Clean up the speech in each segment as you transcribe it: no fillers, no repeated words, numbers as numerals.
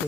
तो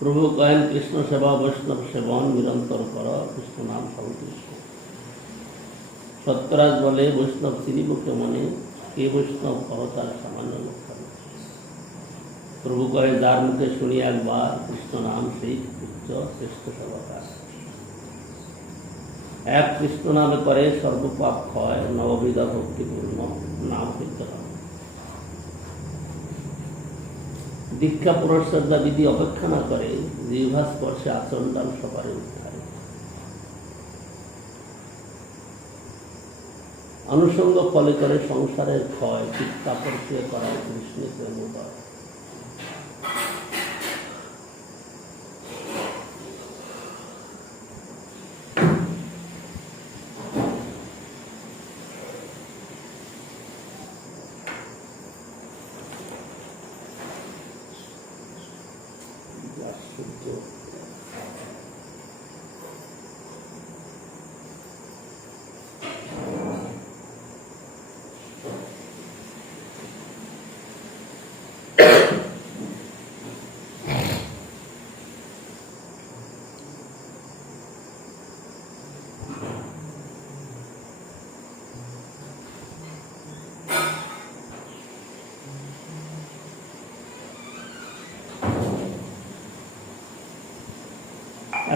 প্রভু কহেন কৃষ্ণ সেবা বৈষ্ণব সেবন নিরন্তর কর, কৃষ্ণ নাম সর্বকৃষ্ণ। সত্যরাজ বলে বৈষ্ণব চিনিবকে মনে, কে বৈষ্ণব কহ তার সামান্য লক্ষণ। প্রভু কহে যার মুখে শুনি একবার, কৃষ্ণ নাম সেই উচ্চ শ্রেষ্ঠ সেবাকার। এক কৃষ্ণ নামে করে সর্বপাপ ক্ষয়, নববিধা ভক্তিপূর্ণ নাম কীর্তন। দীক্ষা পুরস্কার বিধি অপেক্ষা না করে, জিহ্বা স্পর্শে আচরণদান সবারে উদ্ধারে। অনুষঙ্গ ফলে করে সংসারের ক্ষয়, চিত্তাপরিচয় করায় কৃষ্ণের প্রেমোদয়।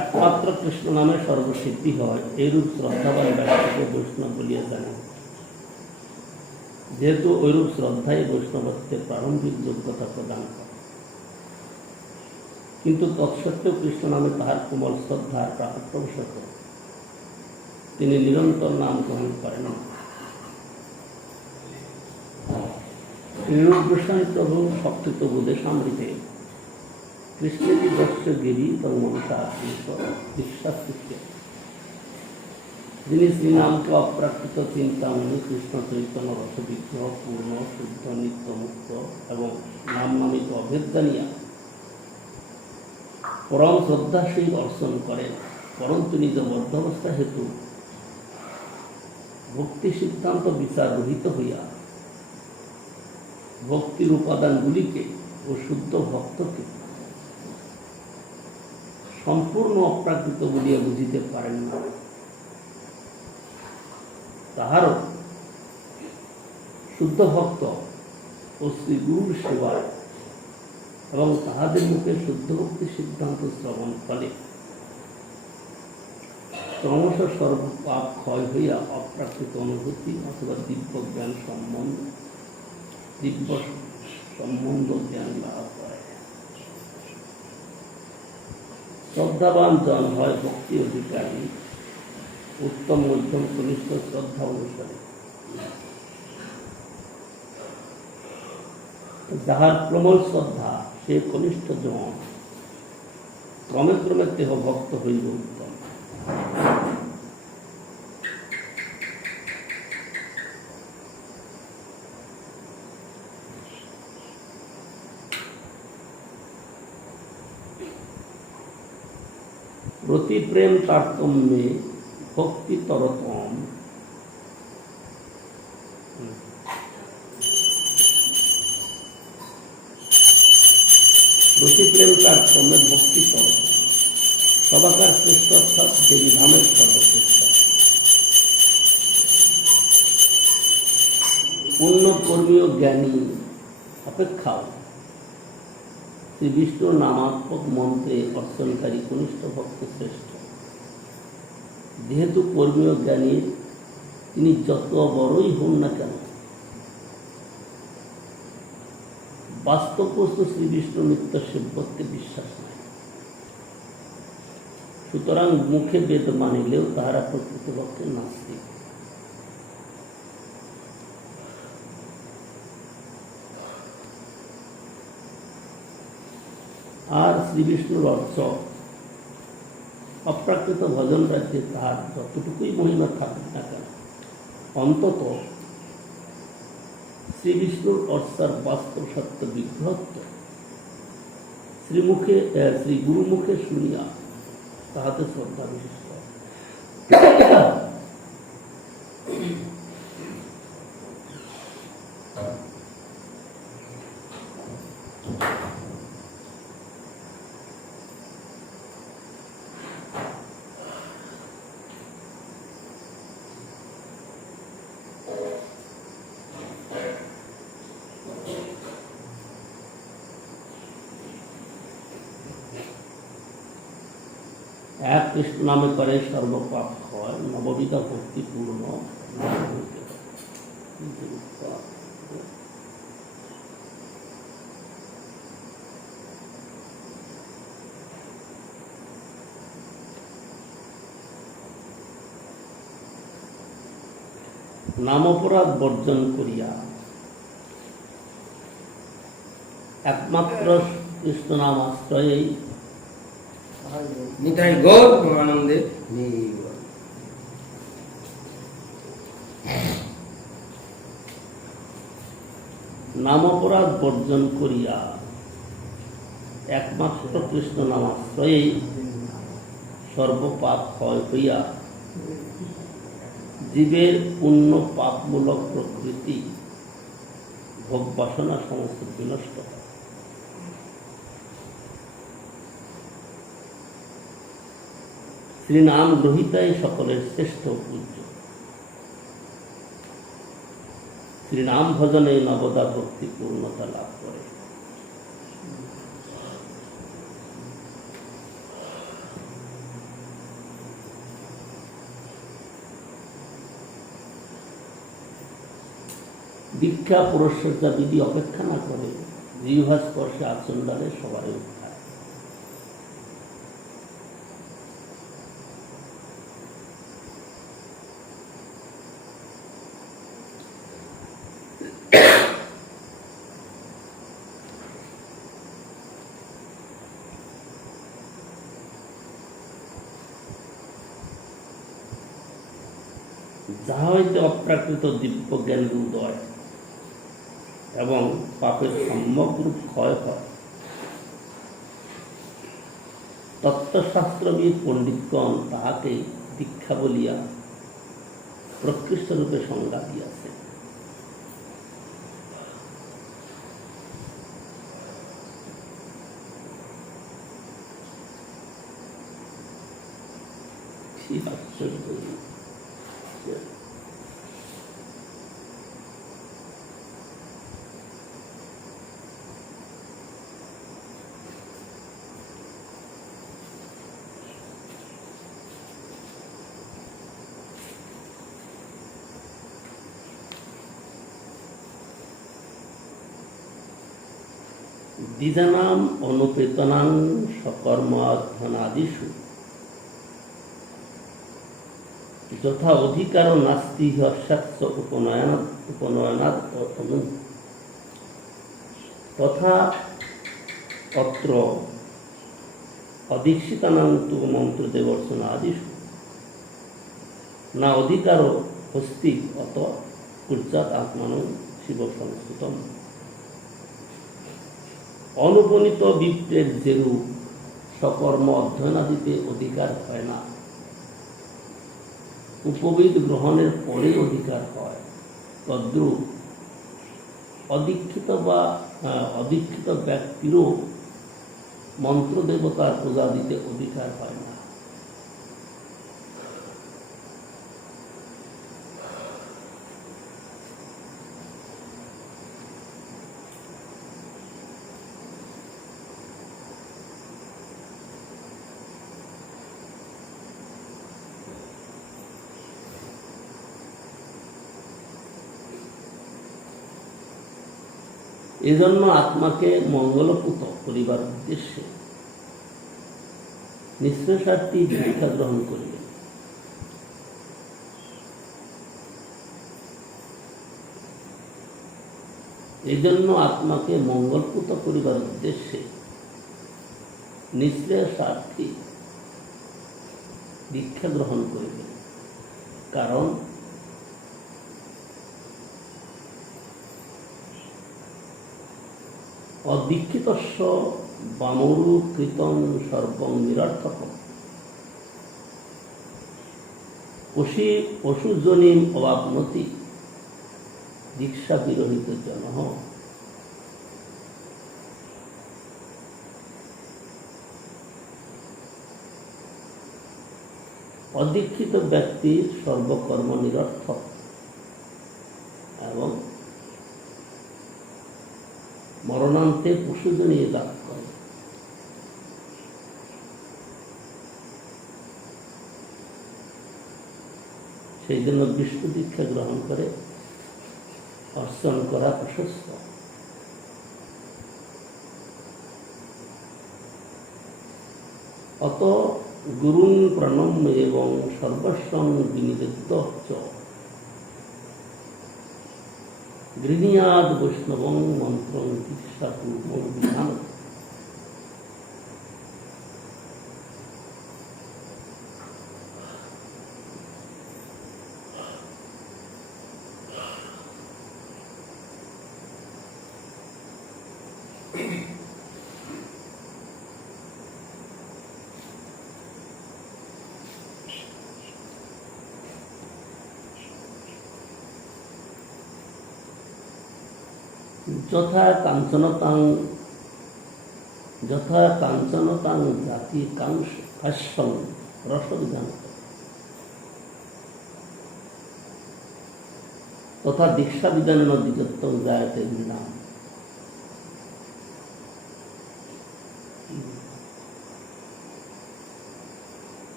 একমাত্র কৃষ্ণ নামে সর্বসিদ্ধি হয়, এইরূপ শ্রদ্ধাবান ব্যক্তিকে বৈষ্ণব বলিয়া জানে। যেহেতু ঐরূপ শ্রদ্ধাই বৈষ্ণবত্বের প্রারম্ভিক যোগ্যতা প্রদান করে, কিন্তু তৎসত্ত্বেও কৃষ্ণ নামে তাহার কোমল শ্রদ্ধার প্রাপ্তবশত তিনি নিরন্তর নাম গ্রহণ করেন। রূপ গোস্বামী প্রভু শক্তিত বোধেশামৃতে কৃষ্ণের দস্য গিরি তং মনসা বিশ্বাস কৃষ্ণ, যিনি শ্রীনামকে অপ্রাকৃত চিন্তামণি কৃষ্ণ চৈতন্য রসবিগ্রহ পূর্ণ শুদ্ধ নিত্য মুক্ত এবং নাম নামিত অভেদ জানিয়া পরম শ্রদ্ধা সেই অর্চন করেন। পরন্তু নিজ বদ্ধবস্থা হেতু ভক্তি সিদ্ধান্ত বিচার রহিত হইয়া ভক্তির উপাদানগুলিকে ও শুদ্ধ ভক্তকে সম্পূর্ণ অপ্রাকৃত বলিয়া বুঝিতে পারেন না। তাহারও শুদ্ধ ভক্ত ও শ্রী গুরুর সেবায় এবং তাহাদের মুখে শুদ্ধ ভক্তি সিদ্ধান্ত শ্রবণ ফলে ক্রমশ সর্বপাপ ক্ষয় হইয়া অপ্রাকৃত অনুভূতি অথবা দিব্য সম্বন্ধ জ্ঞান লাভ হয়। শ্রদ্ধাবান জন হয় ভক্তি অধিকারী, উত্তম মধ্যম কনিষ্ঠ শ্রদ্ধা অনুসারে। যাহার প্রবল শ্রদ্ধা সে কনিষ্ঠ জন, ক্রমে ক্রমে দেহ ভক্ত হইব উত্তম। রতি প্রেম তারতম্যে ভক্তি তরতম, রতি প্রেম তারতম্যে ভক্তি তরতম, সবাকার শ্রেষ্ঠ অর্থাৎ দেবী ধামের সর্বশ্রেষ্ঠ। পূর্ণ কর্মীয় জ্ঞানী অপেক্ষাও শ্রী বিষ্ণুর নামাত্মক মন্ত্রে অর্চনকারী কনিষ্ঠ ভক্ত শ্রেষ্ঠ। যেহেতু কর্মীয় জ্ঞানী তিনি যত বড়ই হন না কেন, বাস্তব বস্তু শ্রী বিষ্ণু নিত্য সেব্যত্বে বিশ্বাস নাই। সুতরাং মুখে বেদ মানিলেও তাহারা প্রকৃতপক্ষে নাস্তিক। আর শ্রী বিষ্ণুর অর্থ অপ্রাকৃত ভজন রাজ্যে তাহার যতটুকুই মহিমা থাকুক না কেন, অন্তত শ্রী বিষ্ণুর অর্চার বাস্তব সত্য বিগ্রহত্ব শ্রী গুরুমুখে শুনিয়া তাহাতে শ্রদ্ধা বিশিষ্ট। এক কৃষ্ণ নামে করে সর্বপাপ ক্ষয়, নববিধা ভক্তিপূর্ণ নাম হইতে পারে। নাম অপরাধ বর্জন করিয়া একমাত্র কৃষ্ণ নাম আশ্রয়েই নিতাই গৌর প্রেমানন্দে নাম অপরাধ বর্জন করিয়া একমাত্র কৃষ্ণ নাম আশ্রয়েই সর্বপাপ ক্ষয় হইয়া জীবের পুণ্য পাপমূলক প্রকৃতি ভোগ বাসনা সমস্ত বিনষ্ট হয়। শ্রীনাম গ্রহীতাই সকলের শ্রেষ্ঠ পূজ্য। শ্রীনাম ভজনে নবদা ভক্তি পূর্ণতা লাভ করে। দীক্ষা পুরস্কার বিধি অপেক্ষা না করে জিহ্বা স্পর্শে আচণ্ডালে সবারই উদ্ধার। যাহা হইতে অপ্রাকৃত দিব্য জ্ঞান উদয় এবং পাপের সম্যক রূপ ক্ষয় হয়, তত্ত্বশাস্ত্রবিদ পণ্ডিতগণ তাহাকে দীক্ষা বলিয়া প্রকৃষ্ট রূপে সংজ্ঞা দিয়াছে। কি আশ্চর্য! দ্বিজানাম অনুপেতনাং সকর্মাধ্যনাদিষু যথা অধিকার নাস্তি হর্ষাৎ উপনয়নাৎ অনু তথা অত্র অদীক্ষিতানাং তু মন্ত্রদেবর্শনাদিষু না অধিকার হস্তি অত কুর্যাৎ আত্মানং শিব সংস্কৃতম। অনুপনীত বিপ্রের যেরূপ সকর্ম অধ্যয়নাদিতে অধিকার হয় না, উপবিদ গ্রহণের পরে অধিকার হয়, তদ্রূপ অদীক্ষিত ব্যক্তিরও মন্ত্র দেবতার পূজা দিতে অধিকার হয় না। এজন্য আত্মাকে মঙ্গলপুত করিবার উদ্দেশ্যে নিঃশ্রেষার্থী দীক্ষা গ্রহণ করিলেন। এজন্য আত্মাকে মঙ্গলপুত করিবার উদ্দেশ্যে নিঃশ্রেষার্থী দীক্ষা গ্রহণ করিলেন। কারণ অদীক্ষিতস্য বামরু কৃতং সর্বং নিরর্থকম পশুজনিম অবাপ্নতি দীক্ষা বিরহিত জনঃ। অদীক্ষিত ব্যক্তির সর্বকর্ম নিরর্থক এবং মরণান্তে পশুজনী লাভ করে। সেই জন্য বিষ্ণু দীক্ষা গ্রহণ করে অর্চন করা প্রশস্ত। অত গুরুং প্রণম্য এবং সর্বস্বং বিনিবেদ্য চ গৃহীয়াদ বৈষ্ণবং মন্ত্রং দীক্ষাতু মম বিধান। যথা কাঞ্চনতাং জাতি কাশ্যং রসবিধান তথা দীক্ষা বিধান দ্বিজত্বং জায়তে বিধান।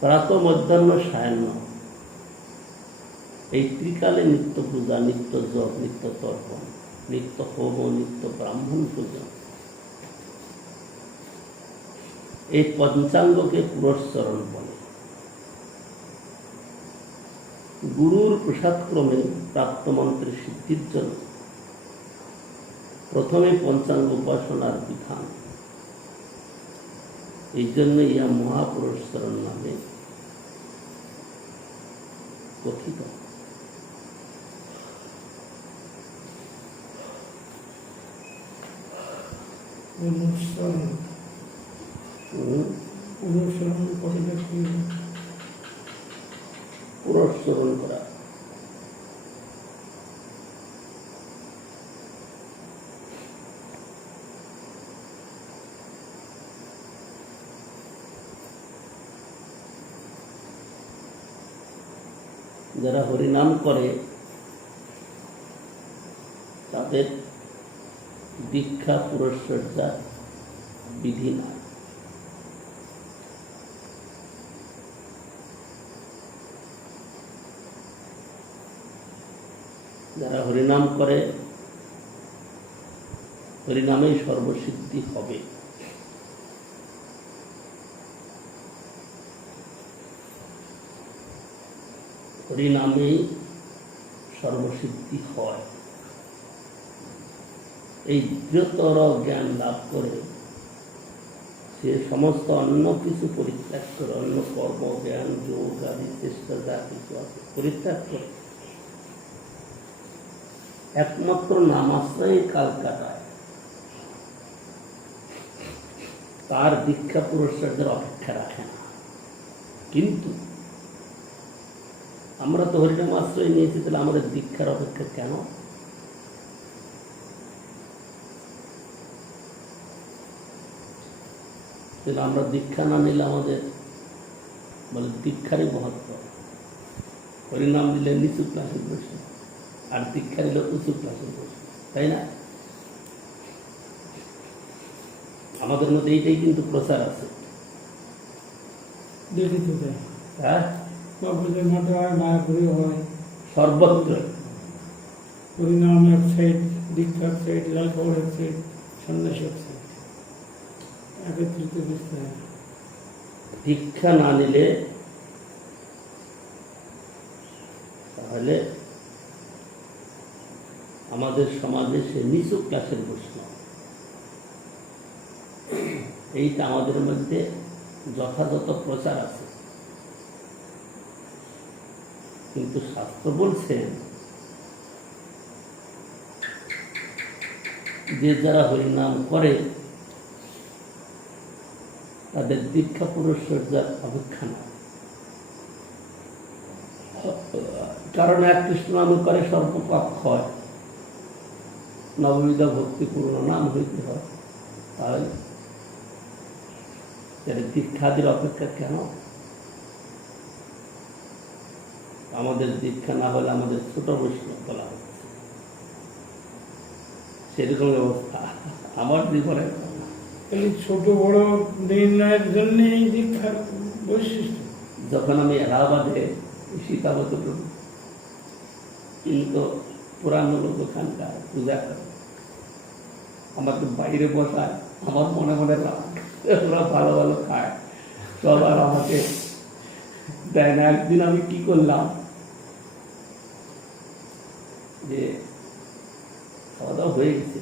প্রাত মধ্যাহ্ন সায়াহ্ন এই ত্রিকালে নিত্য পূজা, নিত্য জপ, নিত্য তর্পণ, নিত্য হোম, নিত্য ব্রাহ্মণ পূজন, এই পঞ্চাঙ্গকে পুরস্চরণ বলে। গুরুর প্রসাদক্রমে প্রাপ্ত মন্ত্রের সিদ্ধির জন্য প্রথমে পঞ্চাঙ্গ উপাসনার বিধান। এই জন্য ইহা মহাপুরস্চরণ নামে কথিত। পুরস্চরণ করা যারা হরিনাম করে তাদের দীক্ষা পুরস্চর্যা বিধি নাই। যারা হরিনাম করে হরিনামেই সর্বসিদ্ধি হবে। হরিনামেই সর্বসিদ্ধি হয়। এই দৃঢ়তর জ্ঞান লাভ করে সে সমস্ত অন্য কিছু পরিত্যাগ করে, অন্য কর্ম, জ্ঞান, যোগ আদি চেষ্টা যা কিছু আছে পরিত্যাগ করে একমাত্র নামাশ্রয়ে কাল কাটায়। তার দীক্ষা পুরস্কারদের অপেক্ষা রাখে না। কিন্তু আমরা তো হরিনাম আশ্রয় নিয়েছি, তাহলে আমাদের দীক্ষার অপেক্ষা কেন? তাহলে আমরা দীক্ষা না নিলে আমাদের বলে দীক্ষারই মহত্ব। হরিনাম দিলে নিচু ক্লাসে বসে, আর দীক্ষা দিলে উঁচু ক্লাসে বসে, তাই না? আমাদের মধ্যে এইটাই কিন্তু প্রচার আছে। হ্যাঁ, সর্বত্র হরিনাম এক সাইড, দীক্ষার সাইড, লালখাবার সাইড, সন্ন্যাস এক সাইড, একত্রিত বুঝতে হয়। দীক্ষা না নিলে তাহলে আমাদের সমাজে সে নিচু ক্লাসের বৈষ্ণব। এইটা আমাদের মধ্যে যথাযথ প্রচার আছে। কিন্তু শাস্ত্র বলছেন যে যারা হরিনাম করে তাদের দীক্ষা পুরস্কার অপেক্ষা না। কারণ এক কৃষ্ণ নাম করে সর্বপাপ হয়, নববিধা ভক্তিপূর্ণ নাম হইতে হয়। তাহলে দীক্ষাদের অপেক্ষা কেন? আমাদের দীক্ষা না হলে আমাদের ছোট বৈষ্ণব বলা হচ্ছে, সেরকম অবস্থা আমার জীবনে। তাহলে ছোট বড় নির্ণয়ের জন্য এই দীক্ষার বৈশিষ্ট্য। যখন আমি এলাহাবাদে সীতাবত প্রভু, কিন্তু পুরানো লোক ওখানকার পূজা করে, আমাকে বাইরে বসায়, আমার মনে মনে রাগ, ওরা ভালো ভালো খায়, সবার আমাকে দেয় না। একদিন আমি কি করলাম, যে খাওয়া দাওয়া হয়ে গেছে,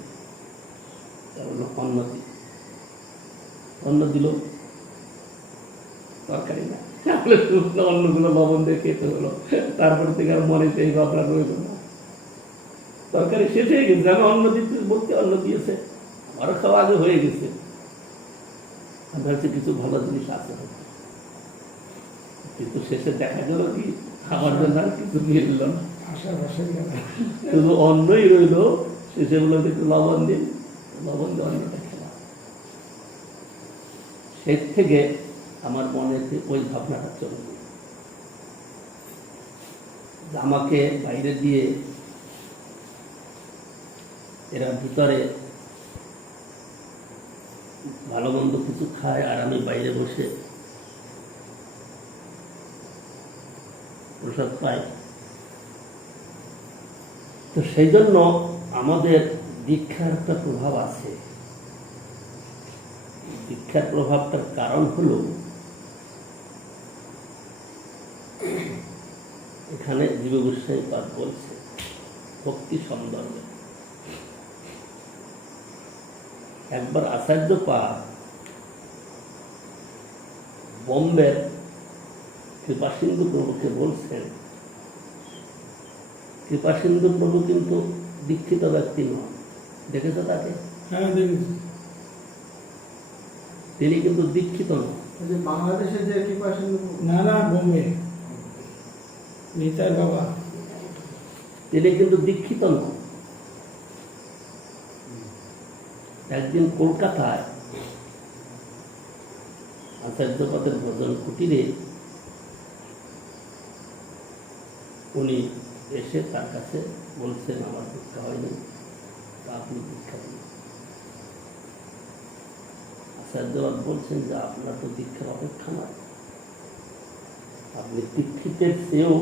অন্ন দিল, তরকারি না, শুকনো অন্নগুলো লবণ দিয়ে খেতে হলো। তারপর থেকে আর মনে এই ভাবনা রইল না, তরকারি শেষ হয়ে গেছে, আমি অন্ন দিতে বলতে অন্ন দিয়েছে, আমারও খাওয়া আগে হয়ে গেছে। আমি ভাবছি কিছু ভালো জিনিস আছে, কিন্তু শেষে দেখা গেল কি আমার জন্য আর কিছু মিলল না, শুধু অন্নই রইল। শেষে বলে একটু লবণ দিন, লবণ দিয়ে অন্নটা খেলাম। সেই থেকে আমার মনে ওই ভাবনাটা চলে, আমাকে বাইরে দিয়ে এরা ভিতরে ভালো মন্দ কিছু খায়, আর আমি বাইরে বসে প্রসাদ পাই। তো সেই জন্য আমাদের দীক্ষার একটা প্রভাব আছে। দীক্ষার প্রভাবটার কারণ হলো, এখানে জীব গোস্বামী পাদ বলছে ভক্তি সন্দর্ভে। একবার আচার্য পাদ বোম্বের কৃপাসিন্ধু প্রভুকে বলছেন, কৃপাসিন্ধু প্রভু কিন্তু দীক্ষিত ব্যক্তি নন, দেখেছো তাকে? হ্যাঁ দেখেছি। তিনি কিন্তু দীক্ষিত নন। বাংলাদেশের যে কৃপাসিন্ধু, না না, বোম্বে নিতাই বাবা, তিনি কিন্তু দীক্ষিত নন। একদিন কলকাতায় আচার্যপাদের ভজন কুটিরে উনি এসে তার কাছে বলছেন, আমার দীক্ষা হয়নি, আপনি দীক্ষা দিন। আচার্যপাদ বলছেন যে আপনার তো দীক্ষার অপেক্ষা নয়, আপনি দীক্ষিতের চেয়েও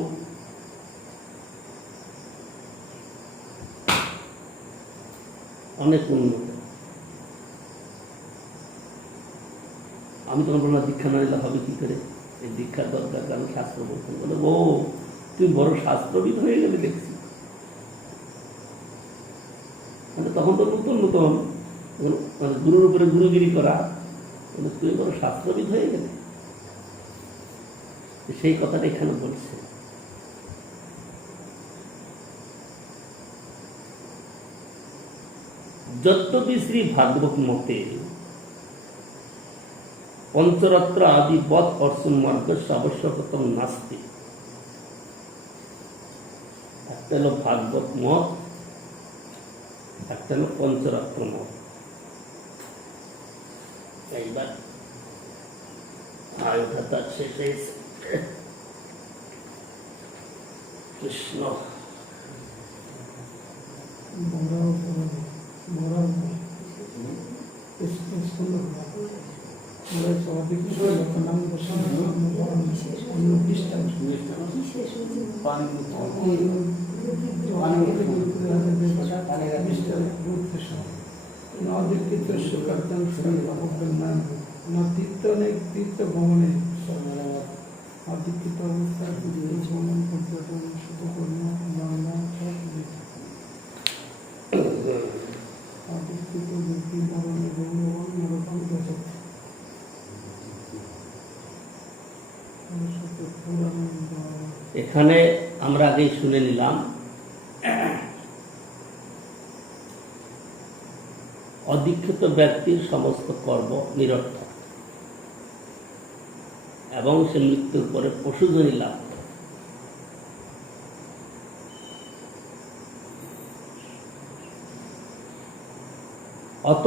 অনেক উন্নত। আমি তখন বললাম, দীক্ষা না নিলে হবে কি করে, এই দীক্ষার দরকার, আমি শাস্ত্র বলছেন। বলে, ও তুই বড় শাস্ত্রবিদ হয়ে গেলে দেখছি। মানে তখন তো নতুন নতুন, মানে গুরুর উপরে গুরুগিরি করা, তুই বড় শাস্ত্রবিদ হয়ে গেলে। সেই কথাটা এখানে বলছে। যদ্যপি শ্রী ভাগবত মতে পঞ্চরত্র আদি বধ অর্চন মার্গস্য আবশ্যকতম নাস্তি। একটা হলো ভাগবত মত, একটা হলো পঞ্চরত্র মত। এইবার আয়োধ্যা শেষ হয়েছে। কৃষ্ণ তীর্থ ভ্রমণে অধিকৃত অবস্থায় ভ্রমণ পর্যটন শুধু কর্ম বাংলা অধিকৃত ব্যক্তি মরণে ভগবান নরকম গেছে। এখানে আমরা আগেই শুনে নিলাম, অদীক্ষিত ব্যক্তির সমস্ত কর্ম নিরর্থক এবং সে মৃত্যুর পরে পশুজনী লাভ করে। অত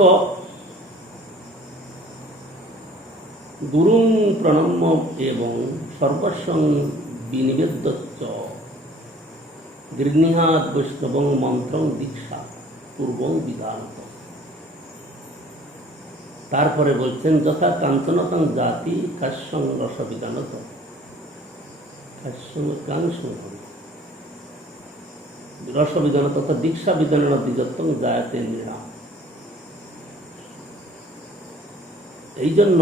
গুরুং প্রণম্য এবং সর্বস্বং বিনিবেদ্য গৃহীহাত বৈষ্ণবং মন্ত্রং দীক্ষা পূর্বং বিধানত। তারপরে বলছেন যথা কাঞ্চনতং জাতি কাশ্যং রসবিধানত কাশ্যং কাংসং রসবিধান তথা দীক্ষা বিধানের দ্বিজত্বং জায়তে নৃণাম। এই জন্য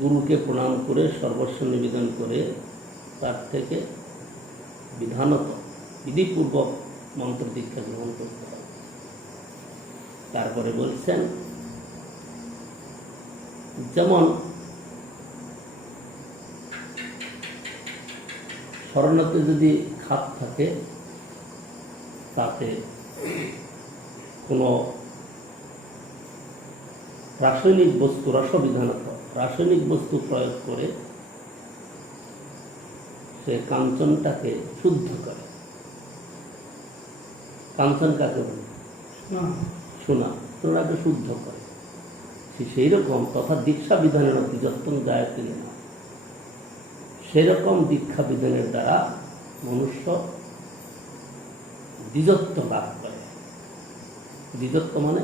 গুরুকে প্রণাম করে সর্বস্ব নিবেদন করে তার থেকে বিধানত বিধিপূর্বক মন্ত্র দীক্ষা গ্রহণ করতে হবে। তারপরে বলছেন যেমন শরণার্থী যদি খাপ থাকে তাতে কোনো রাসায়নিক বস্তু রসবিধানত রাসায়নিক বস্তু প্রয়োগ করে সে কাঞ্চনটাকে শুদ্ধ করে। কাঞ্চন কাকে বলে? সোনা। সোনাকে শুদ্ধ করে। সেই রকম তথা দীক্ষা বিধানের দ্বিজত্বং জায়তে নৃণাম। সেরকম দীক্ষা বিধানের দ্বারা মনুষ্য দ্বিজত্ব লাভ করে। দ্বিজত্ব মানে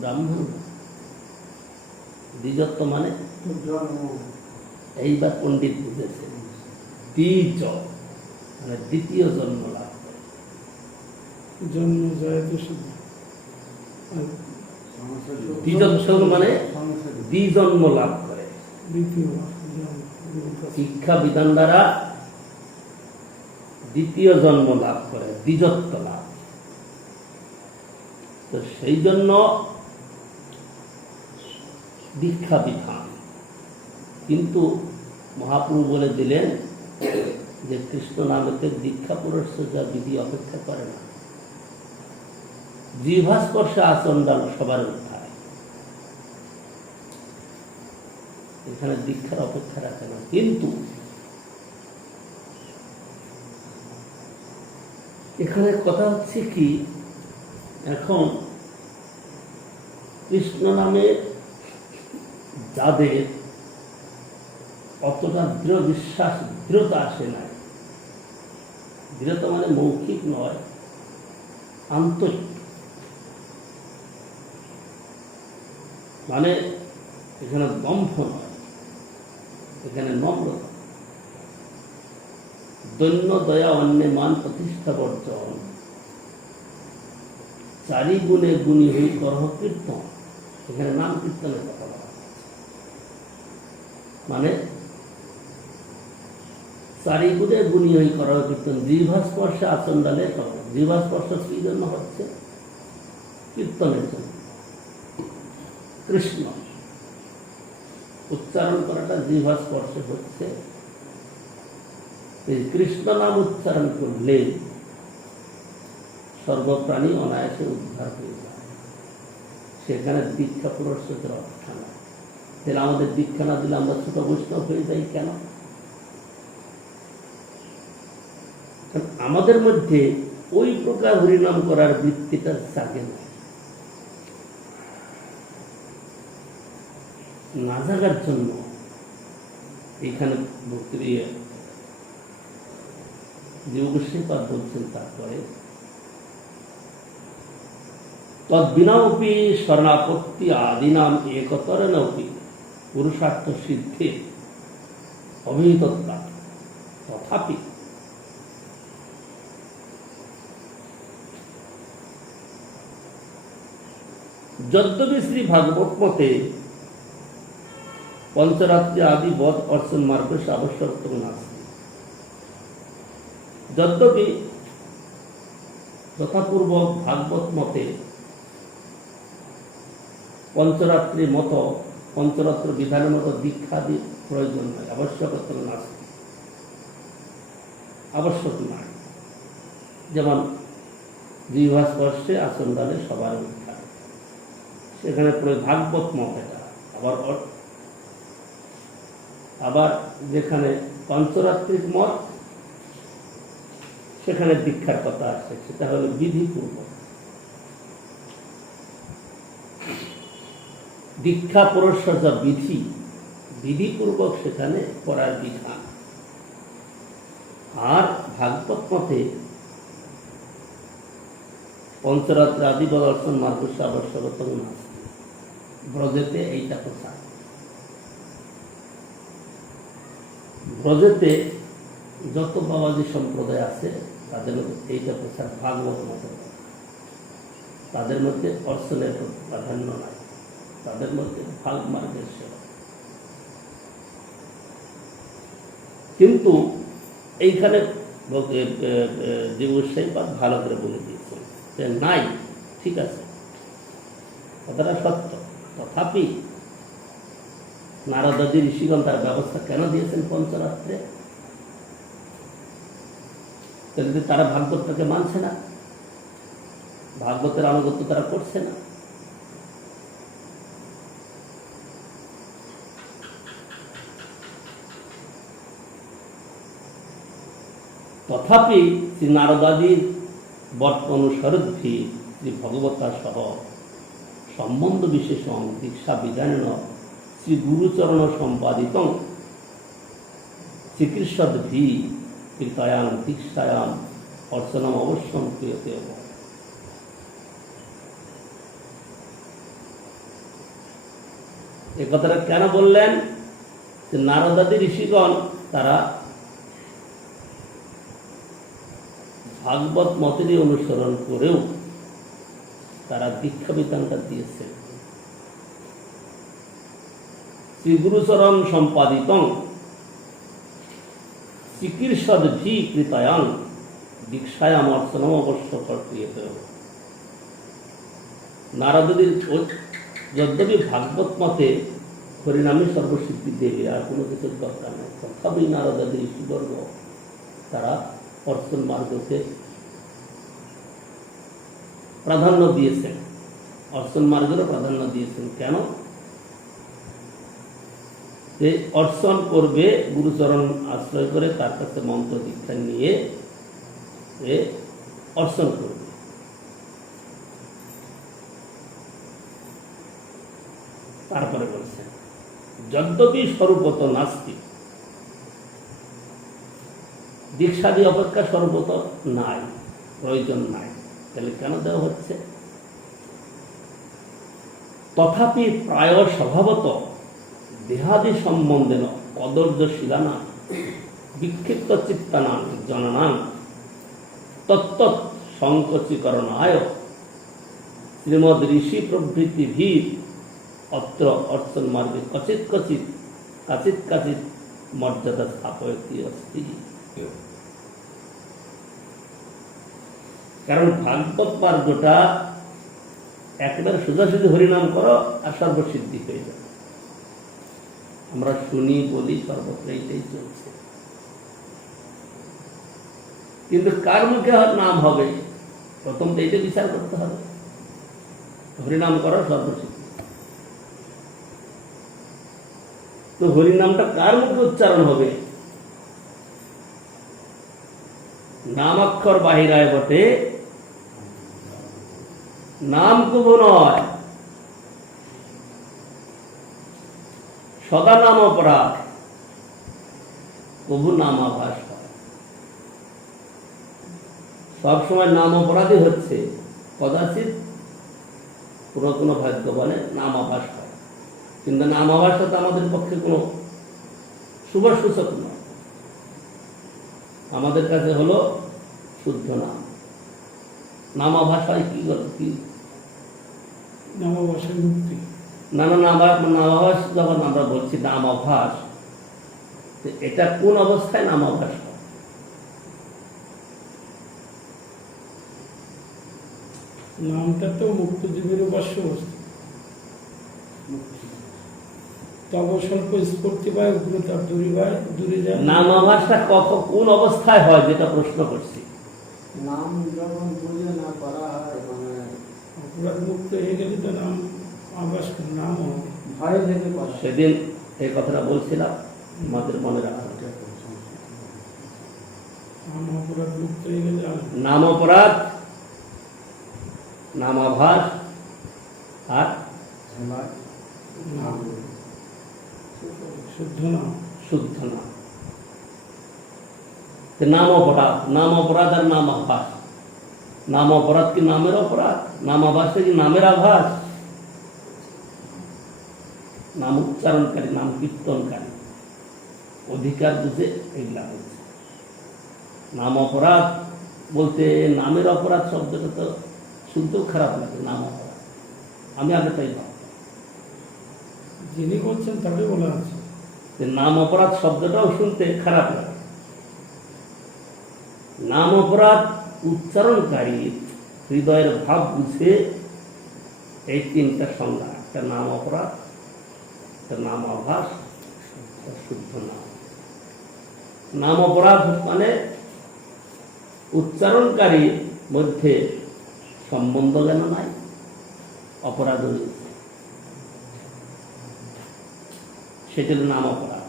ব্রাহ্মণ। দ্বিজত্ব মানে এইবার পণ্ডিত বুঝেছে, দ্বিজ মানে দ্বিতীয় জন্ম লাভ করে। জন্ম জয়তে শুদ্ধ দ্বিজত্ব মানে দ্বিজন্ম লাভ করে। দ্বিতীয় শিক্ষা বিধান দ্বারা দ্বিতীয় জন্ম লাভ করে, দ্বিজত্ব লাভ। তো সেই জন্য দীক্ষা বিধান। কিন্তু মহাপ্রভু বলে দিলেন যে কৃষ্ণ নামকে দীক্ষা পুরস্য যা বিধি অপেক্ষা করে না। জিহ্বাস্পর্শে আচণ্ডাল সবার উদ্ধার। এখানে দীক্ষার অপেক্ষা রাখে না। কিন্তু এখানে কথা হচ্ছে কি, এখন কৃষ্ণ নামে যাদের অতটা দৃঢ় বিশ্বাস দৃঢ়তা আসে না, দৃঢ়তা মানে মৌখিক নয়, আন্তরিক। মানে এখানে দম্ভ নয়, এখানে নম্রতা, দৈন্য দয়া অন্যে মান প্রতিষ্ঠা বর্জন, চারি গুণে গুণী হই করহ কীর্তন। এখানে নাম কীর্তনের কথা বলা হচ্ছে। মানে চারি গুণে গুণী হই করহ কীর্তন। জিহ্বাস্পর্শে আচণ্ডালে করো। জিহ্বাস্পর্শ কি জন্য হচ্ছে? কীর্তনের জন্য। কৃষ্ণ উচ্চারণ করাটা জিহ্বাস্পর্শে হচ্ছে। এই কৃষ্ণ নাম উচ্চারণ করলে সর্বপ্রাণী অনায়াসে উদ্ধার হয়ে যায়। সেখানে দীক্ষা পুরস্কারের অর্থ না। তাহলে আমাদের দীক্ষা না দিলে আমরা ছোট বৈষ্ণব হয়ে যাই কেন? আমাদের মধ্যে ওই প্রকার হরিনাম করার বৃত্তিটা জাগে না। না জাগার জন্য এখানে ভক্তির যে অবশ্যই বলছেন, তারপরে তদ্বিনাপি শরণাপত্তি আদিনাম একতরেণপি পুরুষার্থ সিদ্ধে অভিহিততা তথাপি যদ্যপি শ্রী ভাগবত মতে পঞ্চরাত্রি আদি বধ অর্চন মার্গের আবশ্যক নাস্তি। যদ্যপি যথাপূর্বক ভাগবত মতে পঞ্চরাত্রি মতো পঞ্চরাত্র বিধানের মতো দীক্ষাদি প্রয়োজন নয়, আবশ্যকতা নাস্তি, আবশ্যক নয়। যেমন জিহ্বাস্পর্শে আচণ্ডালে সবার উদ্ধার, সেখানে ভাগবত মত এটা। আবার যেখানে পঞ্চরাত্রিক মত, সেখানে দীক্ষার কথা আছে, সেটা হলো বিধিপূর্বক। দীক্ষা পুরস্কার যা বিধি, বিধিপূর্বক সেখানে করার বিধান। আর ভাগবত মতে পঞ্চরাত্রে আদি দর্শন মার্গস্য আবশ্যকত নাস্তি, ব্রজেতে এইটা প্রচার। ব্রজেতে যত বাবাজি সম্প্রদায় আছে তাদের মধ্যে এইটা প্রচার ভাগবত মতে। তাদের মধ্যে অর্চনের প্রাধান্য নাই, তাদের মধ্যে ভাগ মার্গের সেবা। কিন্তু এইখানে যে গোস্বাইপাদ ভালো করে বলে দিয়েছেন যে নাই, ঠিক আছে, কথাটা সত্য। তথাপি নারদাদি ঋষিগণ তার ব্যবস্থা কেন দিয়েছেন পঞ্চরাত্রে? তাহলে তারা ভাগবতটাকে মানছে না, ভাগবতের আনুগত্য তারা করছে না। তথাপি শ্রী নারদাদির বট অনুসরদ্ভি শ্রী ভগবতা সহ সম্বন্ধ বিশেষং দীক্ষা বিধানেন শ্রী গুরুচরণ সম্পাদিত চিকিৎসদ্ভি কৃতায়াং দীক্ষায়াম অর্চনম অবশ্যম ক্রিয়তে। এ কথাটা কেন বললেন? যে নারদাদি ঋষিগণ তারা ভাগবত মতেরই অনুসরণ করেও তারা দীক্ষা বিধানটা দিয়েছে। শ্রী গুরুচরণ সম্পাদিত চিকিৎসদ্ভি কৃতায়াং দীক্ষায়াম অর্চনম অবশ্য ক্রিয়তে। নারদাদির যদ্যপি ভাগবত মতে হরিনামে সর্বসিদ্ধি দেবে, আর কোনো কিছুর দরকার নেই, তথাপি নারদাদি ঋষিবর্গ তারা অর্চন মার্গকে প্রাধান্য দিয়েছেন, অর্চন মার্গেরও প্রাধান্য দিয়েছেন। কেন? যে অর্চন করবে, গুরুচরণ আশ্রয় করে তার কাছে মন্ত্র দীক্ষা নিয়ে অর্চন করবে। তারপরে বলছেন যদ্যপি স্বরূপত নাস্তি, দীক্ষাদি অপেক্ষা স্বরূপত নাই, প্রয়োজন নাই, তাহলে কেন দেওয়া হচ্ছে? তথাপি প্রায় স্বভাবত দেহাদি সম্বন্ধে অদর্যশীলানা বিক্ষিপ্ত চিত্তানাং জননাং তত্ত্ব সংকোচীকরণায় শ্রীমদ ঋষি প্রভৃতি ভীর অত্র অর্চন মার্গে কচিত কাচিত মর্যাদা স্থাপয়তি অস্তি। কারণ ভাগবত মার্গটা একেবারে সোজাসুজি হরিনাম করো আর সর্বসিদ্ধি হয়ে যাবে। আমরা শুনি বলি সর্বত্র এইটাই চলছে, কিন্তু কার মুখে নাম হবে প্রথম তো এইটা বিচার করতে হবে। হরিনাম করো সর্বসিদ্ধি, তো হরিনামটা কার মুখে উচ্চারণ হবে? নামাক্ষর বাহিরায় বটে, নাম কবু নয়, সদা নাম অপরাধ, কবু নামাভাস হয়। সবসময় নাম অপরাধী হচ্ছে, কদাচিৎ কোনো ভাগ্য বলে নামাভাস হয়, কিন্তু নামাভাসটা তো আমাদের পক্ষে কোনো শুভ সূচক নয়। আমাদের কাছে হলো শুদ্ধ নাম। নামাভাষায় কি নামাভাষায় মুক্তি। নামাভাস যখন আমরা বলছি নামাভাস, এটা কোন অবস্থায় নামাভাস হয়? নামটা তো মুক্তজীবীর উপাস্য বস্তু, তব স্বল্প স্ফূর্তি পায় উগ্রতা দূরে যায়। নামাভাসটা কোন অবস্থায় হয় যেটা প্রশ্ন করছি। নাম যখন বুঝে না করা হয়, মানে অপরাধ মুক্ত হয়ে গেলে তো নাম আবাস নাম হবে। ভয় থেকে করা। সেদিন এই কথাটা বলছিলাম, আমাদের মনে রাখা। নাম অপরাধ মুক্ত হয়ে গেলে নাম অপরাধ, নামাভাস আর শুদ্ধ নাম। শুদ্ধ নাম। তো নাম অপরাধ, নাম অপরাধ আর নাম আভাস। নাম অপরাধ কি নামের অপরাধ? নাম আভাস কি নামের আভাস? নাম উচ্চারণকারী, নাম কীর্তনকারী অধিকার বুঝে এগুলা হয়েছে। নাম অপরাধ বলতে নামের অপরাধ শব্দটা তো শুনতেও খারাপ লাগে। নাম অপরাধ আমি আগে তাই ভাবতাম, যিনি বলছেন তাকে বলা আছে। যে নাম অপরাধ শব্দটাও শুনতে খারাপ লাগে। নাম অপরাধ উচ্চারণকারী হৃদয়ের ভাব বুঝে এই তিনটা সংজ্ঞা। একটা নাম অপরাধ, একটা নাম আভাস, একটা শুদ্ধ নাম। নাম অপরাধ মানে উচ্চারণকারীর মধ্যে সম্বন্ধ যেন নাই, অপরাধ রয়েছে, সেটার নাম অপরাধ।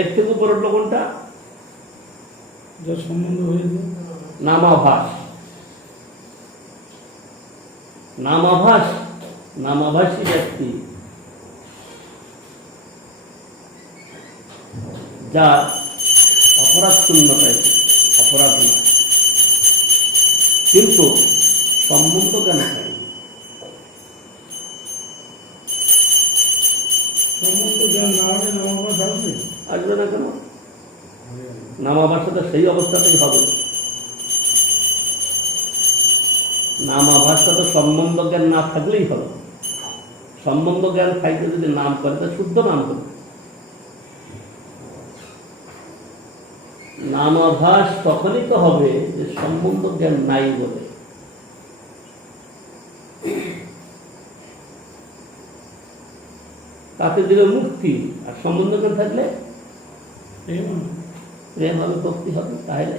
এর থেকে উপর উঠল কোনটা? যার সম্বন্ধ হয়েছে নামাভাস। নামাভাস, নামাভাসী ব্যক্তি যার অপরাধ শূন্যতায়, অপরাধ না কিন্তু সম্বন্ধ জ্ঞান পাই। সম্বন্ধ জ্ঞান না হলে নামাভাস আসবে। আসবে না কেন? নামাভাসটা সেই অবস্থাতেই হবে। নামাভাসটা তো সম্বন্ধ জ্ঞান না থাকলেই হলো। সম্বন্ধ জ্ঞান থাকলে যদি নাম করে তা শুদ্ধ নাম হবে। নামাভাস তখনই তো হবে যে সম্বন্ধ জ্ঞান নাই বলে। তাতে দিলে মুক্তি, আর সম্বন্ধ জ্ঞান থাকলে প্রেম হবে, ভক্তি হবে। তাহলে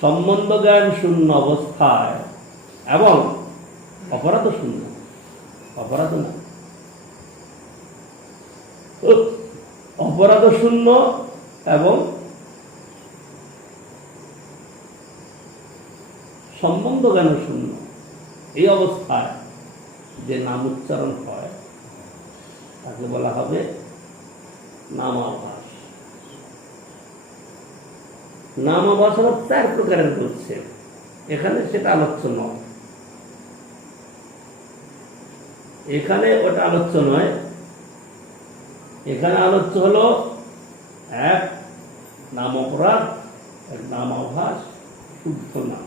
সম্বন্ধ জ্ঞান শূন্য অবস্থায় এবং অপরাধ শূন্য, অপরাধ না, অপরাধ শূন্য এবং সম্বন্ধ জ্ঞান শূন্য, এই অবস্থায় যে নাম উচ্চারণ হয় তাকে বলা হবে নামাভাস। নামাভাস হল 4 প্রকারের করছে, এখানে সেটা আলোচ্য নয়, এখানে ওটা আলোচ্য নয়। এখানে আলোচ্য হলো 1 নাম অপরাধ, 1 নাম আভাস, শুদ্ধ নাম।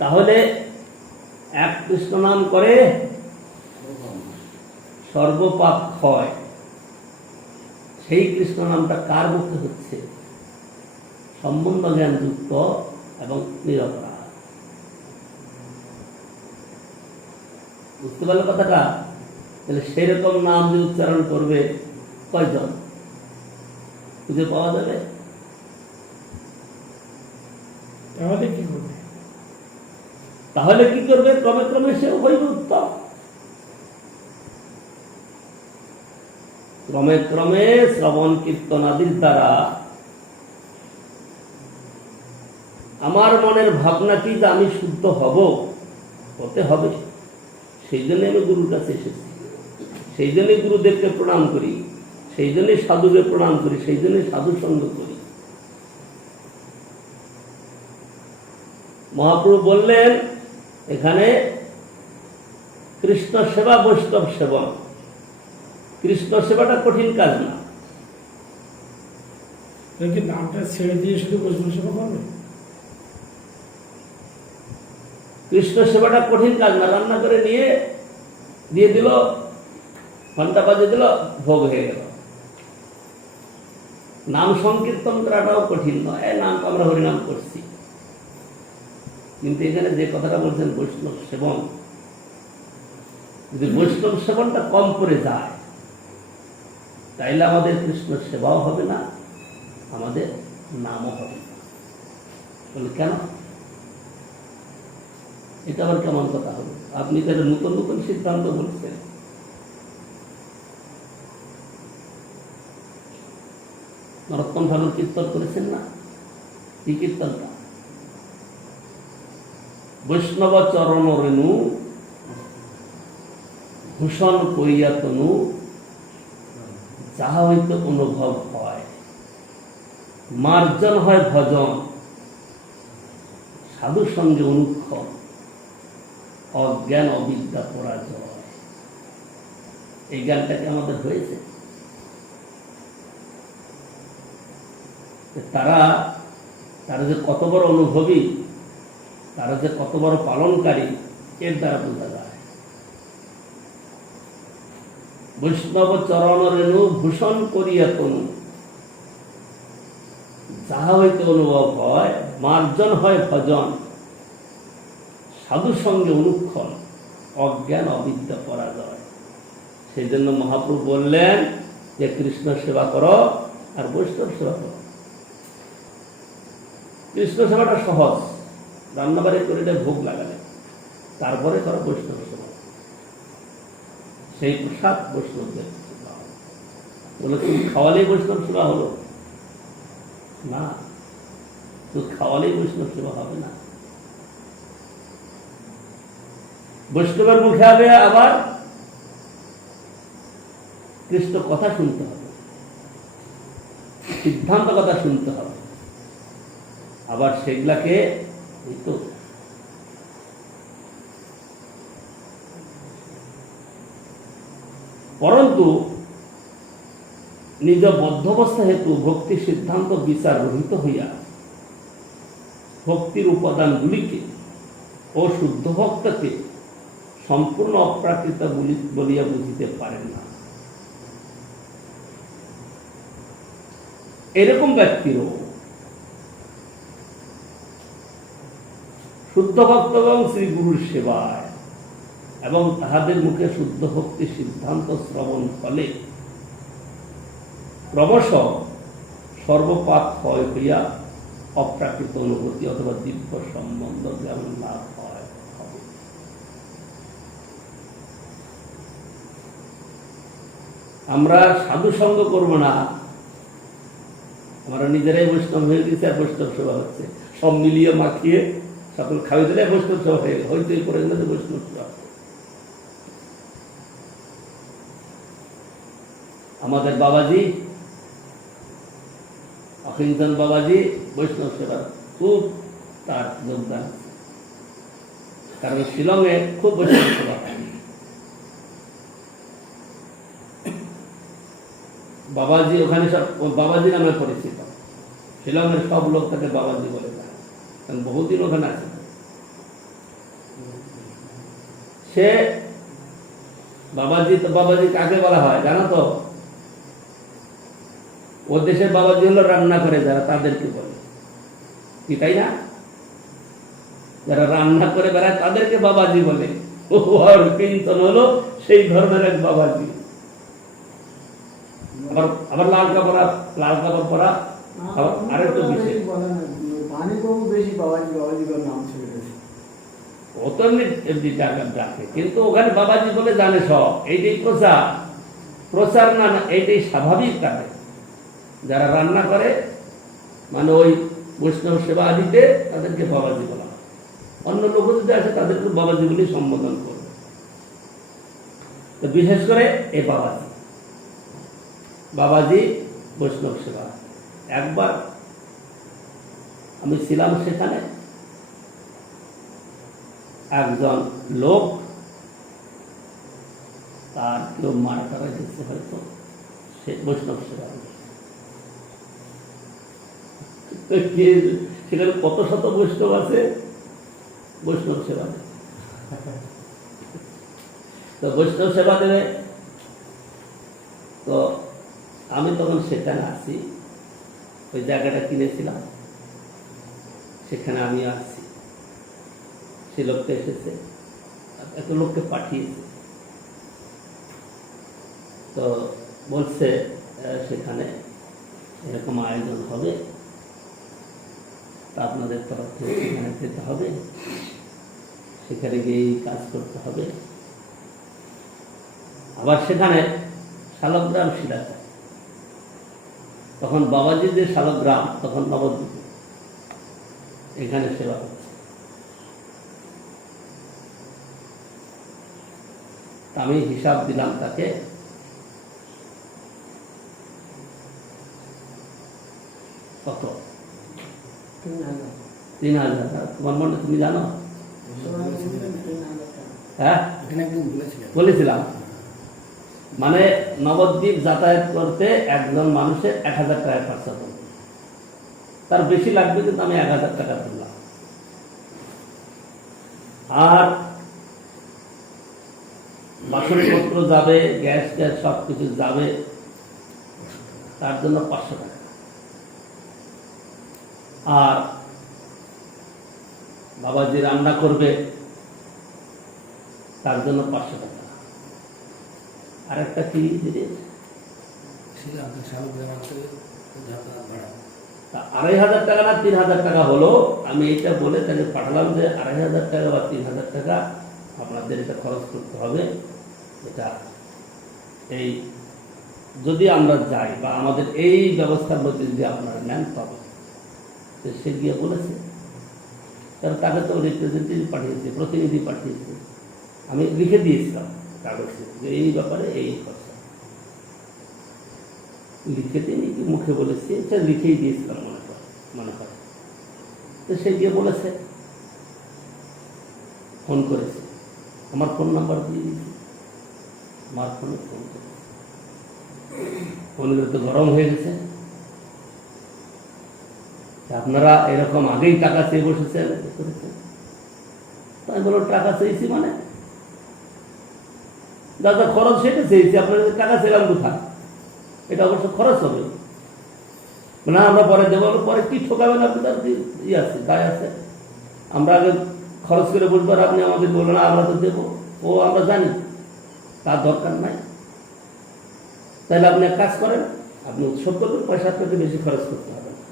তাহলে 1 কৃষ্ণ নাম করে সর্বপাপ ক্ষয়। সেই কৃষ্ণ নামটা কার মুখে হচ্ছে? সম্বন্ধ জ্ঞান যুক্ত এবং নিরপরাধ। বুঝতে পারলো কথাটা? তাহলে সেরকম নাম যে উচ্চারণ করবে কয়জন খুঁজে পাওয়া যাবে? তাহলে কি করবে? তাহলে কি করবে? ক্রমে ক্রমে সে হইবে উত্তম। ক্রমে ক্রমে শ্রবণ কীর্তন আদির দ্বারা আমার মনের ভাবনা কি যে আমি শুদ্ধ হব, হতে হবে। সেই জন্য আমি গুরুর কাছে এসেছি, সেই জন্যই গুরুদেবকে প্রণাম করি, সেই জন্যই সাধুকে প্রণাম করি, সেই জন্যই সাধু সঙ্গ করি। মহাপ্রভু বললেন এখানে কৃষ্ণ সেবা বৈষ্ণব সেবন। কৃষ্ণ সেবাটা কঠিন কাজ না। কি নামটা ছেড়ে দিয়ে শুধু বৈষ্ণব সেবা করবে? কৃষ্ণ সেবাটা কঠিন কাজ না। রান্না করে নিয়ে দিয়ে দিল, ঘন্টা বাজে দিল, ভোগ হয়ে গেল। নাম সংকীর্তন করাটাও কঠিন নয়। নাম আমরা হরিনাম করছি, কিন্তু এখানে যে কথাটা বলছেন বৈষ্ণব সেবন, যদি বৈষ্ণব সেবনটা কম করে যায় তাইলে আমাদের কৃষ্ণ সেবাও হবে না, আমাদের নামও হবে না। বলে কেন? এটা আবার কেমন কথা হবে? আপনি তাহলে নতুন নতুন সিদ্ধান্ত বলছেন। নরোত্তম ঠাকুর কীর্তন করেছেন না? কি কীর্তনটা? বৈষ্ণব চরণ রেণু ভূষণ করিয়া তনু যাহা হইতে অনুভব হয়, মার্জন হয় ভজন, সাধুর সঙ্গে অনুক্ষণ, অজ্ঞান অবিদ্যা পরাজয়। এই জ্ঞানটাকে আমাদের হয়েছে। তারা যে কত বড় অনুভবী, তারা যে কত বড় পালনকারী, এর দ্বারা বোঝা যায়। বৈষ্ণব চরণ রেণু ভূষণ করিয়া তনু যাহা হইতে অনুভব হয়, মার্জন হয় ভজন, সাধুর সঙ্গে অনুক্ষণ, অজ্ঞান অবিদ্যা পরাজয়। সেই জন্য মহাপ্রভু বললেন যে কৃষ্ণ সেবা করো আর বৈষ্ণব সেবা করো। কৃষ্ণ সেবাটা সহজ, রান্নাবাড়ি করিলে ভোগ লাগালে, তারপরে করো বৈষ্ণব সেবা। সেই প্রসাদ বৈষ্ণবদের বলে তুমি খাওয়ালেই বৈষ্ণব সেবা হলো না, তো খাওয়ালেই বৈষ্ণব সেবা হবে না। বৈষ্ণবের মুখে হবে আবার কৃষ্ণ কথা শুনতে হবে, সিদ্ধান্ত কথা শুনতে হবে, আবার সেগুলাকে পরন্তু নিজ বদ্ধবস্থা হেতু ভক্তি সিদ্ধান্ত বিচার রহিত হইয়া ভক্তির উপাদানগুলিকে ও শুদ্ধ ভক্তকে সম্পূর্ণ অপ্রাকৃত বলিয়া বুঝিতে পারেন না। এরকম ব্যক্তিরও শুদ্ধ ভক্ত এবং শ্রী গুরুর সেবায় এবং তাহাদের মুখে শুদ্ধ ভক্তি সিদ্ধান্ত শ্রবণ ফলে ক্রমশ সর্বপাপ ক্ষয় হইয়া অপ্রাকৃত অনুভূতি অথবা দিব্য সম্বন্ধ যেমন লাভ হয়। আমরা সাধু সঙ্গ করবো না, আমরা নিজেরাই বৈষ্ণব হয়ে গেছি আর বৈষ্ণব সেবা হচ্ছে, সব মিলিয়ে মাখিয়ে সকল খাওয়াই দিলে বৈষ্ণব সেবা হয়ে গেল, হয়তো করে গেলে বৈষ্ণব সেবা। আমাদের বাবাজি অখিঞ্চন বাবাজি বৈষ্ণব সেবার খুব তার যোগদান, কারণ শিলংয়ে খুব বৈষ্ণব সেবা হয়। বাবাজি ওখানে সব বাবাজি নামে পরিচিত, শিলংয়ের সব লোক তাকে বাবাজি বলে যায়, কারণ বহুদিন ওখানে আছে। সে বাবাজি, তো বাবাজি কাকে বলা হয় জানো তো? ও দেশের বাবাজি হলো রান্না করে যারা, তাদেরকে বলে কি, তাই না? যারা রান্না করে বেড়ায় তাদেরকে বাবাজি বলে। ও আর কীর্তন হলো সেই ধরনের এক বাবাজি। আবার লাল কাপড় পরা আরেকটু বিশেষ। ও তো এমনি ডাকে, কিন্তু ওখানে বাবাজি বলে জানে সব। এইটাই প্রচার না, এইটাই স্বাভাবিক। তাদের যারা রান্না করে মানে ওই বৈষ্ণব সেবা আদিতে তাদেরকে বাবাজি বলা হয়। অন্য লোক যদি আসে তাদেরকে বাবাজি বলে সম্বোধন করবে। তো বিশেষ করে এই বাবাজি বৈষ্ণব সেবা। একবার আমি ছিলাম সেখানে, একজন লোক তার কেউ মারা টারা গেছে হয়তো, সে বৈষ্ণব সেবা। সেখানে কত শত বৈষ্ণব আছে বৈষ্ণব সেবা, তো বৈষ্ণব সেবা দেবে। তো আমি তখন সেখানে আছি, ওই জায়গাটা কিনেছিলাম, সেখানে আমি আসছি। সে লোকটা এসেছে, এত লোককে পাঠিয়েছে, তো বলছে সেখানে এরকম আয়োজন হবে, তা আপনাদের তরফ থেকে সেখানে যেতে হবে, সেখানে গিয়ে কাজ করতে হবে। আবার সেখানে শালগ্রাম শিলাচার, তখন বাবাজির যে শালগ্রাম তখন নবদ্বীপ, এখানে সেবা। আমি হিসাব দিলাম তাকে কত 3,000 3,000। তোমার মনে তুমি জানো? সবাই বলছেন 3,000 টাকা। হ্যাঁ এখানে একদম বলেছিলেন বলেছিলাম, মানে নবদ্বীপ যাতায়াত করতে একজন মানুষের 1,000 টাকা খরচা করবে, তার বেশি লাগবে কিন্তু আমি 1,000 টাকা দিলাম। আর বাসনপত্র যাবে, গ্যাস গ্যাস সব কিছু যাবে, তার জন্য 500 টাকা। আর বাবাজি রান্না করবে, তার জন্য 500 টাকা। আর একটা কি জিনিস, ছিলাম তো শালগ্রাম থেকে যাতায়াত ভাড়া 2,500 টাকা না 3,000 টাকা হলো। আমি এটা বলে তাকে পাঠালাম যে 2,500 টাকা বা 3,000 টাকা আপনাদের এটা খরচ করতে হবে। এটা এই যদি আমরা যাই বা আমাদের এই ব্যবস্থার মধ্যে যদি আপনারা নেন তবে। তো সে গিয়ে বলেছে, কারণ তাকে তো রিপ্রেজেন্টেটিভ পাঠিয়েছে, প্রতিনিধি পাঠিয়েছে, আমি লিখে দিয়েছিলাম কাগজে যে এই ব্যাপারে এই খরচা লিখে দিই, কি মুখে বলেছি, এটা লিখেই দিয়েছিলাম মনে হয়। তো সে গিয়ে বলেছে, ফোন করেছে, আমার ফোন নাম্বার দিয়ে দিয়েছে, আমার ফোনে ফোন করেছে, ফোনগুলো তো গরম হয়ে গেছে, আপনারা এরকম আগেই টাকা চেয়ে বসেছেন করেছেন। আমি বললাম টাকা চেয়েছি মানে দাদা খরচ সেটা চেয়েছি, আপনার টাকা চেলাম কোথায়, এটা অবশ্য খরচ হবে না, আমরা পরে দেবো। পরে কি ঠকাবেন আপনি, তার ই আছে দায় আছে, আমরা আগে খরচ করে বসবো আর আপনি আমাদের বললেন আমরা তো দেবো, ও আমরা জানি তার দরকার নাই। তাহলে আপনি এক কাজ করেন, আপনি উৎসব করবেন, পয়সা আপনাকে বেশি খরচ করতে হবে না,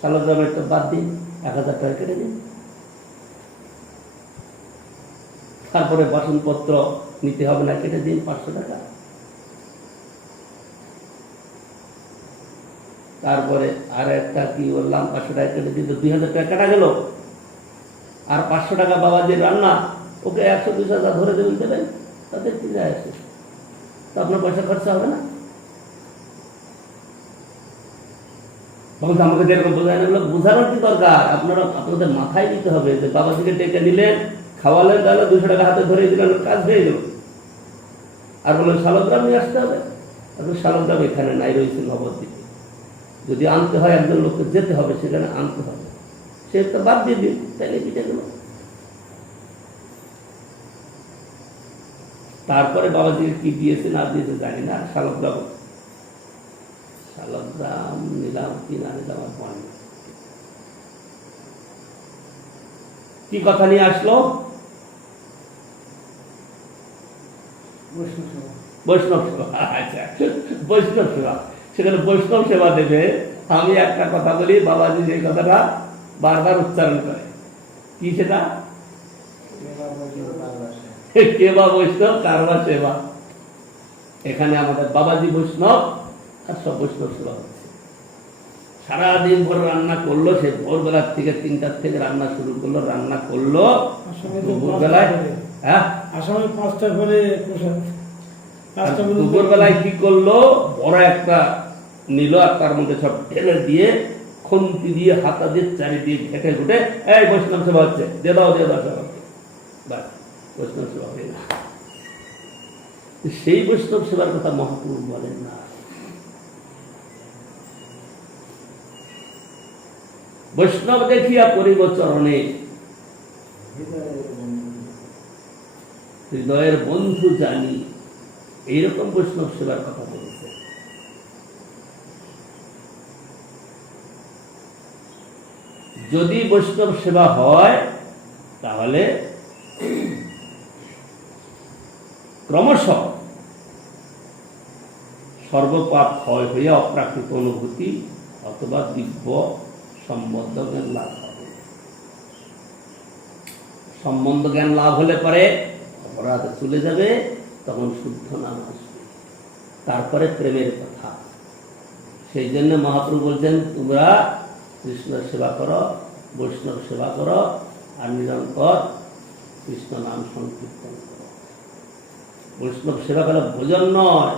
শালগ্রামেরটা বাদ দিন, 1,000 টাকা কেটে দিন। তারপরে বাসনপত্র নিতে হবে না, কেটে দিন 500 টাকা। তারপরে আর একটা কি বললাম, 500 টাকা কেটে দিন, 2,000 টাকা কাটা গেল। আর 500 টাকা বাবাজির রান্না, ওকে 100-200 ধরে দেবেন, তাদের কি যায় আসে, তো আপনার পয়সা খরচা হবে না। বলতে আমাকে যেরকম বোঝায় না, বোঝানোর কি দরকার, আপনাদের মাথায় দিতে হবে যে বাবাজিকে ডেকে নিলেন, খাওয়ালেন, তাহলে 200 টাকা হাতে ধরে দিলেন, কাজ হয়ে গেল। আর বললেন শালগ্রাম নিয়ে আসতে হবে, আসলে শালগ্রাম এখানে নাই, রয়েছে নবদ্বীপে। যদি আনতে হয় একজন লোককে যেতে হবে, সেখানে আনতে হবে, সে একটা বাদ দিয়ে দিন, তাইলে কেটে গেল। তারপরে বাবাজিকে কি দিয়েছে না দিয়েছে জানি না, শালগ্রাম নিলাম কি না নিলাম আর মনে নেই। কি কথা নিয়ে আসলো, বৈষ্ণব সেবা। আচ্ছা, বৈষ্ণব সেবা, সেখানে বৈষ্ণব সেবা দেবে। আমি একটা কথা বলি, বাবাজি যে কথাটা বারবার উচ্চারণ করে, কি সেটা, কেবা বৈষ্ণব কারবা সেবা। এখানে আমাদের বাবাজি বৈষ্ণব আর সব বৈষ্ণব সেবা হচ্ছে। সারাদিন ভোর রান্না করলো, সে ভোরবেলার থেকে 3টার থেকে রান্না শুরু করলো, রান্না করলো দুপুরবেলায়। হ্যাঁ, আসামে 5টা করে দুপুরবেলায় কি করলো, বড় একটা নিল আর তার মধ্যে সব ঢেলে দিয়ে, খুন্তি দিয়ে, হাতা দিয়ে, চারিদিকে ঘেটে ঘুটে, এই বৈষ্ণব সেবা হচ্ছে, দিয়ে দাও সেবা হচ্ছে, বাস বৈষ্ণব সেবা হয়ে না। সেই বৈষ্ণব সেবার কথা মহাপুরুষ বলেন না। বৈষ্ণব দেখিয়া পরিব চরণে, হৃদয়ের বন্ধু জানি, এইরকম বৈষ্ণব সেবার কথা বলেছে। যদি বৈষ্ণব সেবা হয় তাহলে ক্রমশ সর্বপাপ ক্ষয় হইয়া অপ্রাকৃত অনুভূতি অথবা দিব্য সম্বন্ধ জ্ঞান লাভ হবে। সম্বন্ধ জ্ঞান লাভ হলে পরে অপরাধ চলে যাবে, তখন শুদ্ধ নাম আসবে, তারপরে প্রেমের কথা। সেই জন্য মহাপ্রভু বলছেন, তোমরা কৃষ্ণ সেবা করো, বৈষ্ণব সেবা করো, আর নিরন্তর কৃষ্ণ নাম সংকীর্তন করো। বৈষ্ণব সেবা করা ভোজন নয়,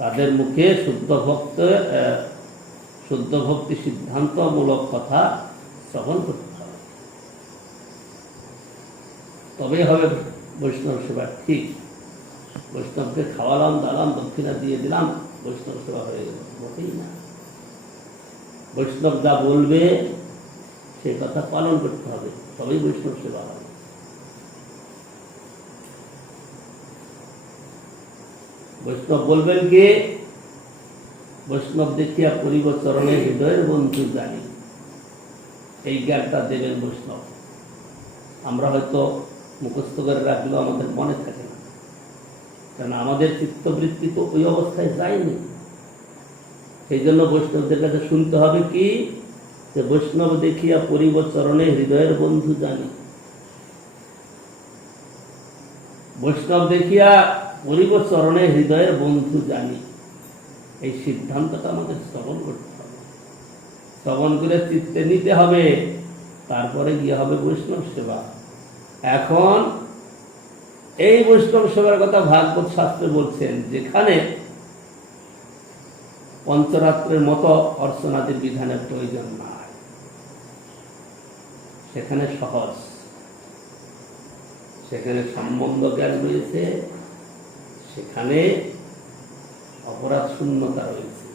তাদের মুখে শুদ্ধ ভক্তি সিদ্ধান্তমূলক কথা শ্রবণ করতে হবে, তবেই হবে বৈষ্ণব সেবা ঠিক। বৈষ্ণবকে খাওয়ালাম, দালাম, দক্ষিণা দিয়ে দিলাম, বৈষ্ণব সেবা হয়ে গেল, মোটেই না। বৈষ্ণব যা বলবে সেই কথা পালন করতে হবে, তবেই বৈষ্ণব সেবা হবে। বৈষ্ণব বলবেন কি? বৈষ্ণব দেখিয়া পরিব চরণে হৃদয়ের বন্ধু জানি, এই জ্ঞানটা দেবেন বৈষ্ণব। আমরা হয়তো মুখস্থ করে রাখলেও আমাদের মনে থাকে না, কারণ আমাদের চিত্তবৃত্তি তো ওই অবস্থায় যায়নি। সেই জন্য বৈষ্ণবদের কাছে শুনতে হবে কি, যে বৈষ্ণব দেখিয়া পরিব চরণে হৃদয়ের বন্ধু জানি। বৈষ্ণব দেখিয়া পরিব চরণে হৃদয়ের বন্ধু জানি, এই সিদ্ধান্তটা আমাদের শ্রবণ করতে হবে। শ্রবণ করে চিত্তে নিতে হবে, তারপরে গিয়ে হবে বৈষ্ণব সেবা। এখন এই বৈষ্ণব সেবার কথা ভাগবত শাস্ত্রে বলছেন, যেখানে পঞ্চরাত্রের মতো অর্চনাদির বিধানের প্রয়োজন নাই, সেখানে সহজ, সেখানে সম্বন্ধ জ্ঞান রয়েছে, সেখানে অপরাধ শূন্যতা রয়েছে,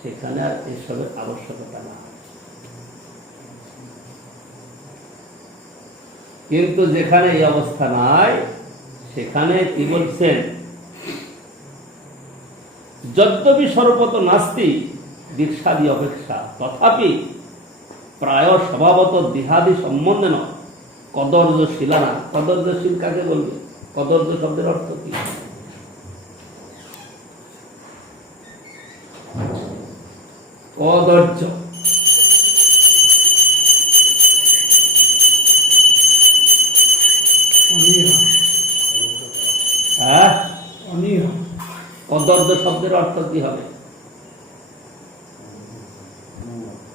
সেখানে আর এসবের আবশ্যকতা না। কিন্তু যেখানে এই অবস্থা নাই, সেখানে কি বলছেন, যদ্যপি সর্বত নাস্তি দীক্ষাদি অপেক্ষা তথাপি প্রায় স্বভাবত দেহাদি সম্বন্ধে কদর্যশীলা না। কদর্যশীল কাকে বলবে? কদর্য শব্দের অর্থ কি? কদর্য হ্যাঁ, কদর্য শব্দের অর্থ কি হবে?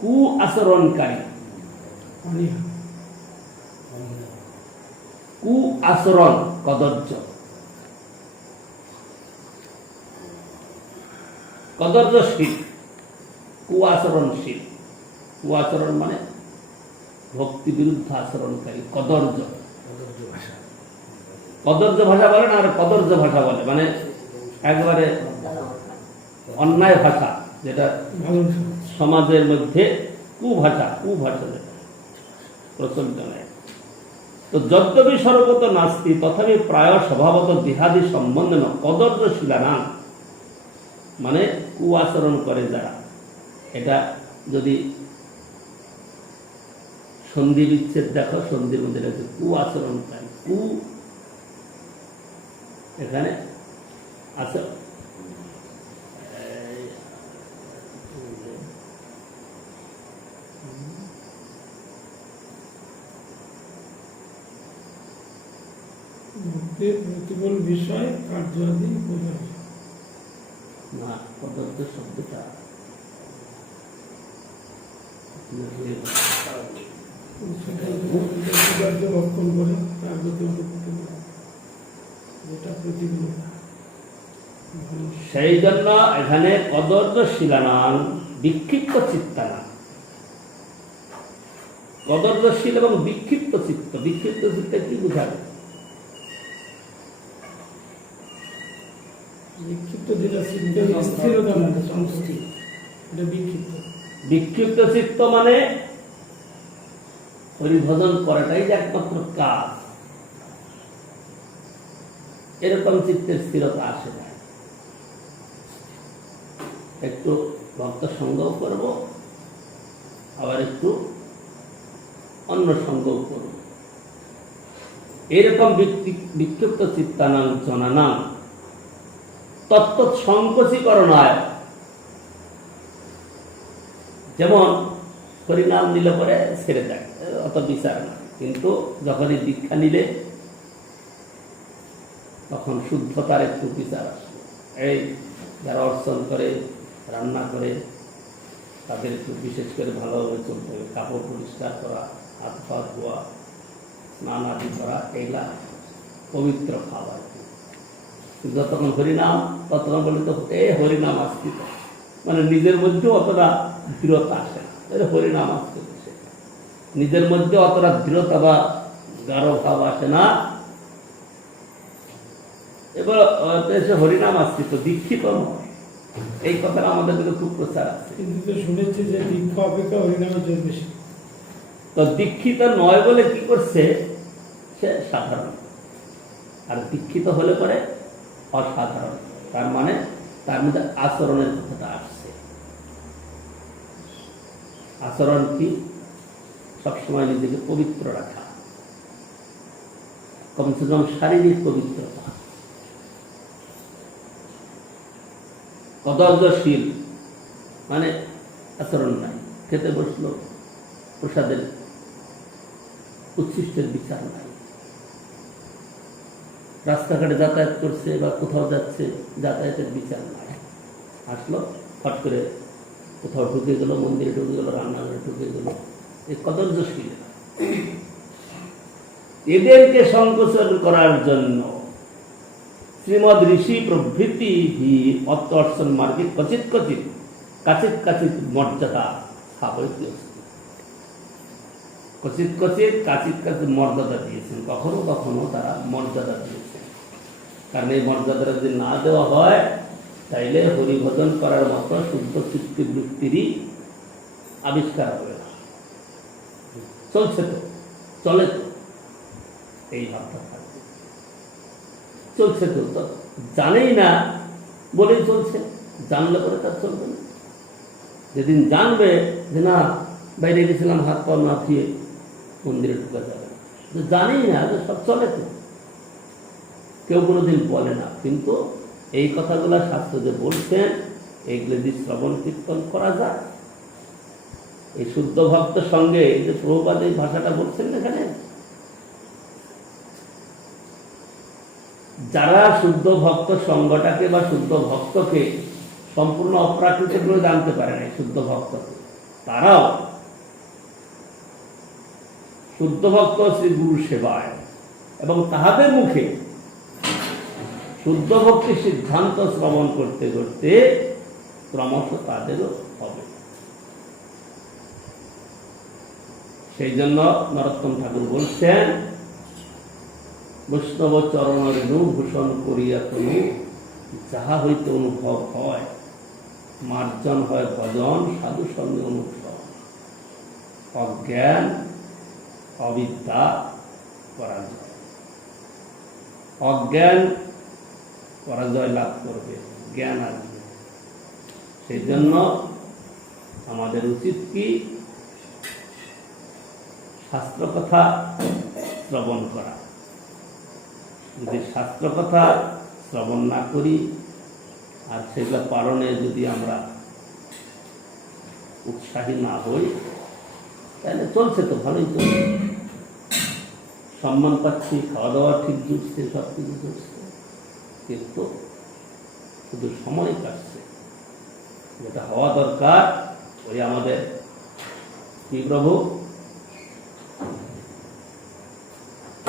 কু আচরণকারী, কু আচরণ কদর্য। কদর্যশীল, কু আচরণশীল। কু আচরণ মানে ভক্তি বিরুদ্ধ আচরণকারী, কদর্য। কদর্য ভাষা বলে না, আর কদর্য ভাষা বলে মানে একবারে অন্যায় ভাষা, যেটা সমাজের মধ্যে কুভাষা প্রচলিত নেই। তো যদ্যপি সর্বত নাস্তি তথাপি প্রায় স্বভাবত দেহাদি সম্বন্ধে কদর্যশীলা না, মানে কু আচরণ করে যারা। এটা যদি সন্ধি বিচ্ছেদ দেখো, সন্ধির মধ্যে রয়েছে কু আচরণকারী। কু এখানে আছে, প্রতিকূল বিষয় কার্যাদি বোঝায় না। কদর্য শব্দটা বক্ষণ করে তার প্রতি অনুভূতি, যেটা প্রতিকূলতা। সেই জন্য এখানে কদর্যশীলানাং বিক্ষিপ্ত চিত্তানাং। কদর্যশীল এবং বিক্ষিপ্ত চিত্ত। বিক্ষিপ্ত চিত্তে কি বোঝাবে? বিক্ষিপ্ত যেটা চিত্তের স্থিরতা মধ্যে সন্তুষ্টি, এটা বিক্ষিপ্ত। বিক্ষিপ্ত চিত্ত মানে হরিভজন করাটাই যে একমাত্র কাজ, এরকম চিত্তের স্থিরতা আসে না। একটু ভক্ত সঙ্গও করব, আবার একটু অন্য সঙ্গও করব, এরকম বিক্ষিপ্ত চিত্তানাং জনানাং তত্ত্ব সংকোচীকরণায়। যেমন হরিনাম নিলে পরে ছেড়ে দেয়, অত বিচার না, কিন্তু যখনই দীক্ষা নিলে তখন শুদ্ধতার একটু বিচার আসবে। এই যারা অর্চন করে, রান্না করে, তাদের একটু বিশেষ করে ভালোভাবে চলতে হবে। কাপড় পরিষ্কার করা, হাত পা ধোয়া, স্নান আদি করা, এইগুলা পবিত্র খাবার। যতক্ষণ হরিনাম ততক্ষণ বলে তো হরিনাম আসছে, মানে নিজের মধ্যে অতটা দৃঢ়তা আসে না, হরিনাম আসছে, নিজের মধ্যে অতটা দৃঢ়তা বা গাঢ় ভাব আসে না। এবার এসে হরিনাম আসছে তো দীক্ষিত নয়, এই কথাটা আমাদের মধ্যে খুব প্রচার আছে। কিন্তু তো শুনেছি যে দীক্ষা অপেক্ষা হরিনামের জন্য বেশি। তো দীক্ষিত নয় বলে কি করছে, সে সাধারণ, আর দীক্ষিত হলে পরে অসাধারণ। তার মানে তার মধ্যে আচরণের কথাটা আসছে। আচরণ কি? সবসময় নিজেকে পবিত্র রাখা, কমসে কম শারীরিক পবিত্রতা, কদর্যশীল, মানে আচরণ নাই, খেতে বসলো প্রসাদের উচ্ছিষ্টের বিচার নাই, রাস্তাঘাটে যাতায়াত করছে বা কোথাও যাচ্ছে যাতায়াতের বিচার নাই, আসলো ফট করে কোথাও ঢুকে গেল, মন্দিরে ঢুকে গেল, রান্নাঘরে ঢুকে গেল, এই কদর্যশীল। এদেরকে সংকোচন করার জন্য শ্রীমদ ঋষি প্রভৃতি অর্থন মার্গে কচিত কচিত কাচিত কাচিত মর্যাদা স্থাপিত, কচিত কচিত কাচিত কাচিত মর্যাদা দিয়েছেন, কখনো কখনো তারা মর্যাদা দিয়েছেন। কারণ এই মর্যাদাটা যদি না দেওয়া হয় তাইলে হরিভজন করার মতো শুদ্ধ চিত্তবৃত্তিরই আবিষ্কার হবে না। চলছে তো, চলে তো, এই ভাবটা থাকবে, চলছে তো, জানেই না বলেই চলছে, জানলে পরে তার চলবে না। যেদিন জানবে যে না বাইরে গেছিলাম হাত পা না ধুয়ে মন্দিরে ঢুকা যাবে না, জানেই না যে সব চলে তো, কেউ কোনোদিন বলে না। কিন্তু এই কথাগুলা শাস্ত্র যে বলছেন, এইগুলো যদি শ্রবণ কীর্তন করা যায়, এই শুদ্ধ ভক্তের সঙ্গে এই যে প্রভুপাদ এই ভাষাটা বলছেন এখানে, যারা শুদ্ধ ভক্ত সঙ্গটাকে বা শুদ্ধ ভক্তকে সম্পূর্ণ অপ্রাকৃতিক বলে জানতে পারে না, শুদ্ধ ভক্তকে, তারাও শুদ্ধ ভক্ত শ্রী গুরু সেবায় এবং তাহাদের মুখে শুদ্ধ ভক্তির সিদ্ধান্ত শ্রবণ করতে করতে ক্রমশ তাদেরও হবে। সেই জন্য নরোত্তম ঠাকুর বলছেন, বৈষ্ণব চরণ রেণু ভূষণ করিয়া তনু যাহা হইতে অনুভব হয়, মার্জন হয় ভজন সাধু সঙ্গে অনুসরণ, অজ্ঞান অবিদ্যা পরাজয়, অজ্ঞান পরাজয় লাভ করবে, জ্ঞান আসবে। সেই জন্য আমাদের উচিত কি, শাস্ত্র কথা শ্রবণ করা। যদি শাস্ত্র কথা শ্রবণ না করি আর সেগুলো পালনে যদি আমরা উৎসাহী না হই, তাহলে চলছে তো, ভালোই চলছে, সম্মান পাচ্ছি, খাওয়া দাওয়া ঠিক জুটছে, সব কিছু জুটছে, কিন্তু শুধু সময় কাটছে। যেটা হওয়া দরকার, ওই আমাদের কি প্রভু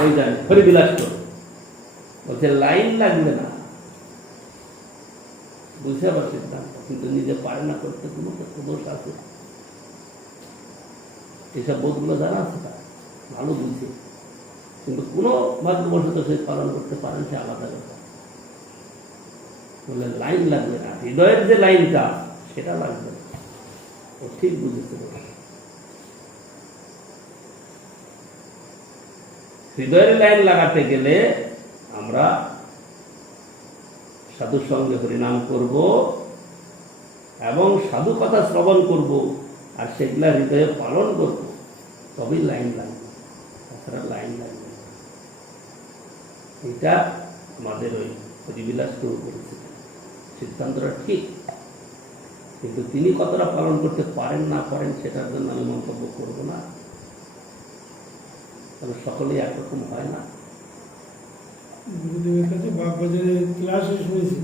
ওই জানি হরিবিলাস বলছে লাইন লাগবে না, বুঝে আবার সিদ্ধান্ত, কিন্তু নিজে পারে না করতে, কোনো দোষ আছে, এইসব বোধগুলো জানা আছে, তার ভালো বুঝে, কিন্তু কোনো ভাগ্যবশত সে পালন করতে পারেন, সে আলাদা কথা। বলে লাইন লাগবে না, হৃদয়ের যে লাইনটা সেটা লাগবে না, ও ঠিক বুঝেছে। হৃদয়ের লাইন লাগাতে গেলে আমরা সাধুর সঙ্গে হরিনাম করব এবং সাধু কথা শ্রবণ করব, আর সেগুলা হৃদয়ে পালন করব, তবেই লাইন লাগবে, তাছাড়া লাইন লাগবে। এটা আমাদের ওই হরিবিলাস প্রভু করেছিলেন, সিদ্ধান্তটা ঠিক, কিন্তু তিনি কতটা পালন করতে পারেন না পারেন সেটার জন্য আমি মন্তব্য করব না, তবে সকলেই একরকম হয় না। গুরুদেবের কাছে বাগবাজারের ক্লাসে শুনেছি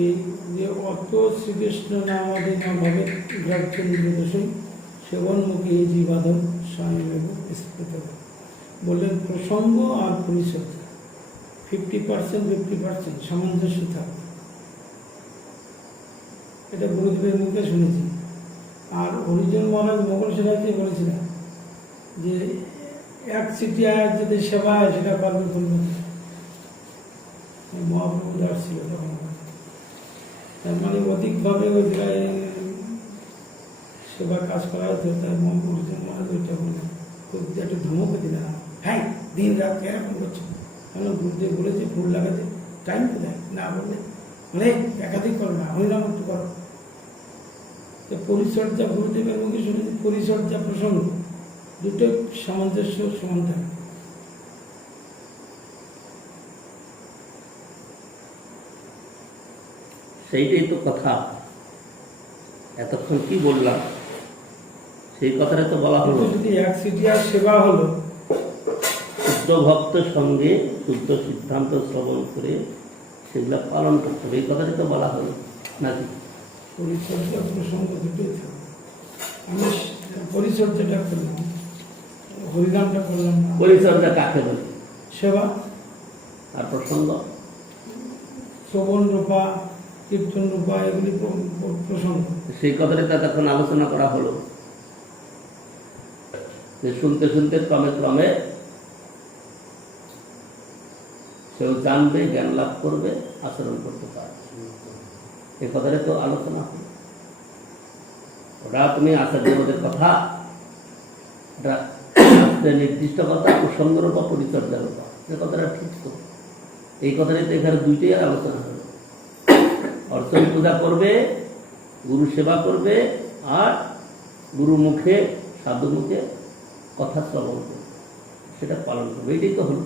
এই যে অত শ্রীকৃষ্ণ নামাদি নামভাবে গ্রাহচন্দ্র দোষী সেবনমুখী এই জীবাধন স্বয়ং স্ফীত বললেন, প্রসঙ্গ আর পরিচর্যা 50% সামঞ্জস্য থাকবে। এটা গুরুদেবের মুখে শুনেছি। আর হরিজন মহারাজ মোগল সেনাতে বলেছিলেন যে এক সিটিয়ার যদি সেবা হয় সেটা পারবে ফুলমতি। মহাপ্রভু দাস ছিল তখন। তার মানে অধিকভাবে ওই জায়গায় সেবা কাজ করা হতো। তাই হরিজন মহারাজ ওইটা বলে খুব একটা ধমক দিলে না, হ্যাঁ দিন রাত এরকম করছে। কেন গুরুদেব বলেছে ফুল লাগাতে টাইম কোথায়, না বললে অনেক একাধিক করো না, হরিনাম একটু করো। পরিচর্যা গুরুদেবের মুখে শুনেছি, পরিচর্যা প্রসঙ্গ দুটো সামঞ্জস্য সমান থাকে। সেইটাই তো কথা। এতক্ষণ কি বললাম সেই কথাটা তো বলা হলো। যদি এক সিটিয়ার সেবা হলো, শুদ্ধ ভক্ত সঙ্গে শুদ্ধ সিদ্ধান্ত শ্রবণ করে সেগুলা পালন করতে হবে, এই কথাটাই তো বলা হলো নাকি? পরিচর্যা প্রসঙ্গ দুটোই থাকে। আমি পরিচর্যাটা করলাম, হরিনামটা করলাম না। পরিচর্যা কাকে বলে? সেবা আর প্রসঙ্গ শ্রবণ রূপা, কীর্তন রূপা, এগুলি প্রসঙ্গ। সেই কথাটা তো এতক্ষণ আলোচনা করা হলো যে শুনতে শুনতে ক্রমে ক্রমে সেও জানবে, জ্ঞান লাভ করবে, আচরণ করতে পারবে। এই কথাটা তো আলোচনা হলো। ওটা তুমি আচার্যদের কথা, এটা নির্দিষ্ট কথা, প্রসঙ্গের উপর পরিচর্যার উপর, এ কথাটা ঠিক তো। এই কথাটাই তো এখানে দুইটাই আলোচনা হলো। অর্চন পূজা করবে, গুরু সেবা করবে, আর গুরু মুখে সাধু মুখে কথা শ্রবণ করবে, সেটা পালন করবে, এটাই তো হলো।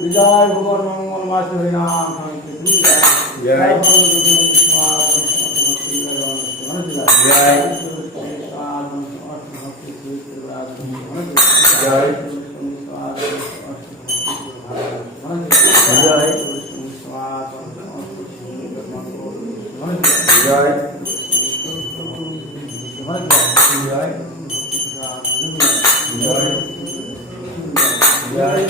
विजय भगवान मंगल मास हरिनाम जय जय জয়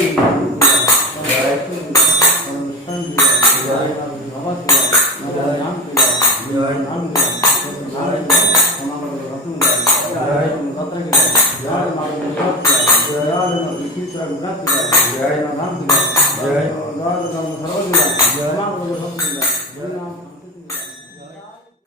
জয়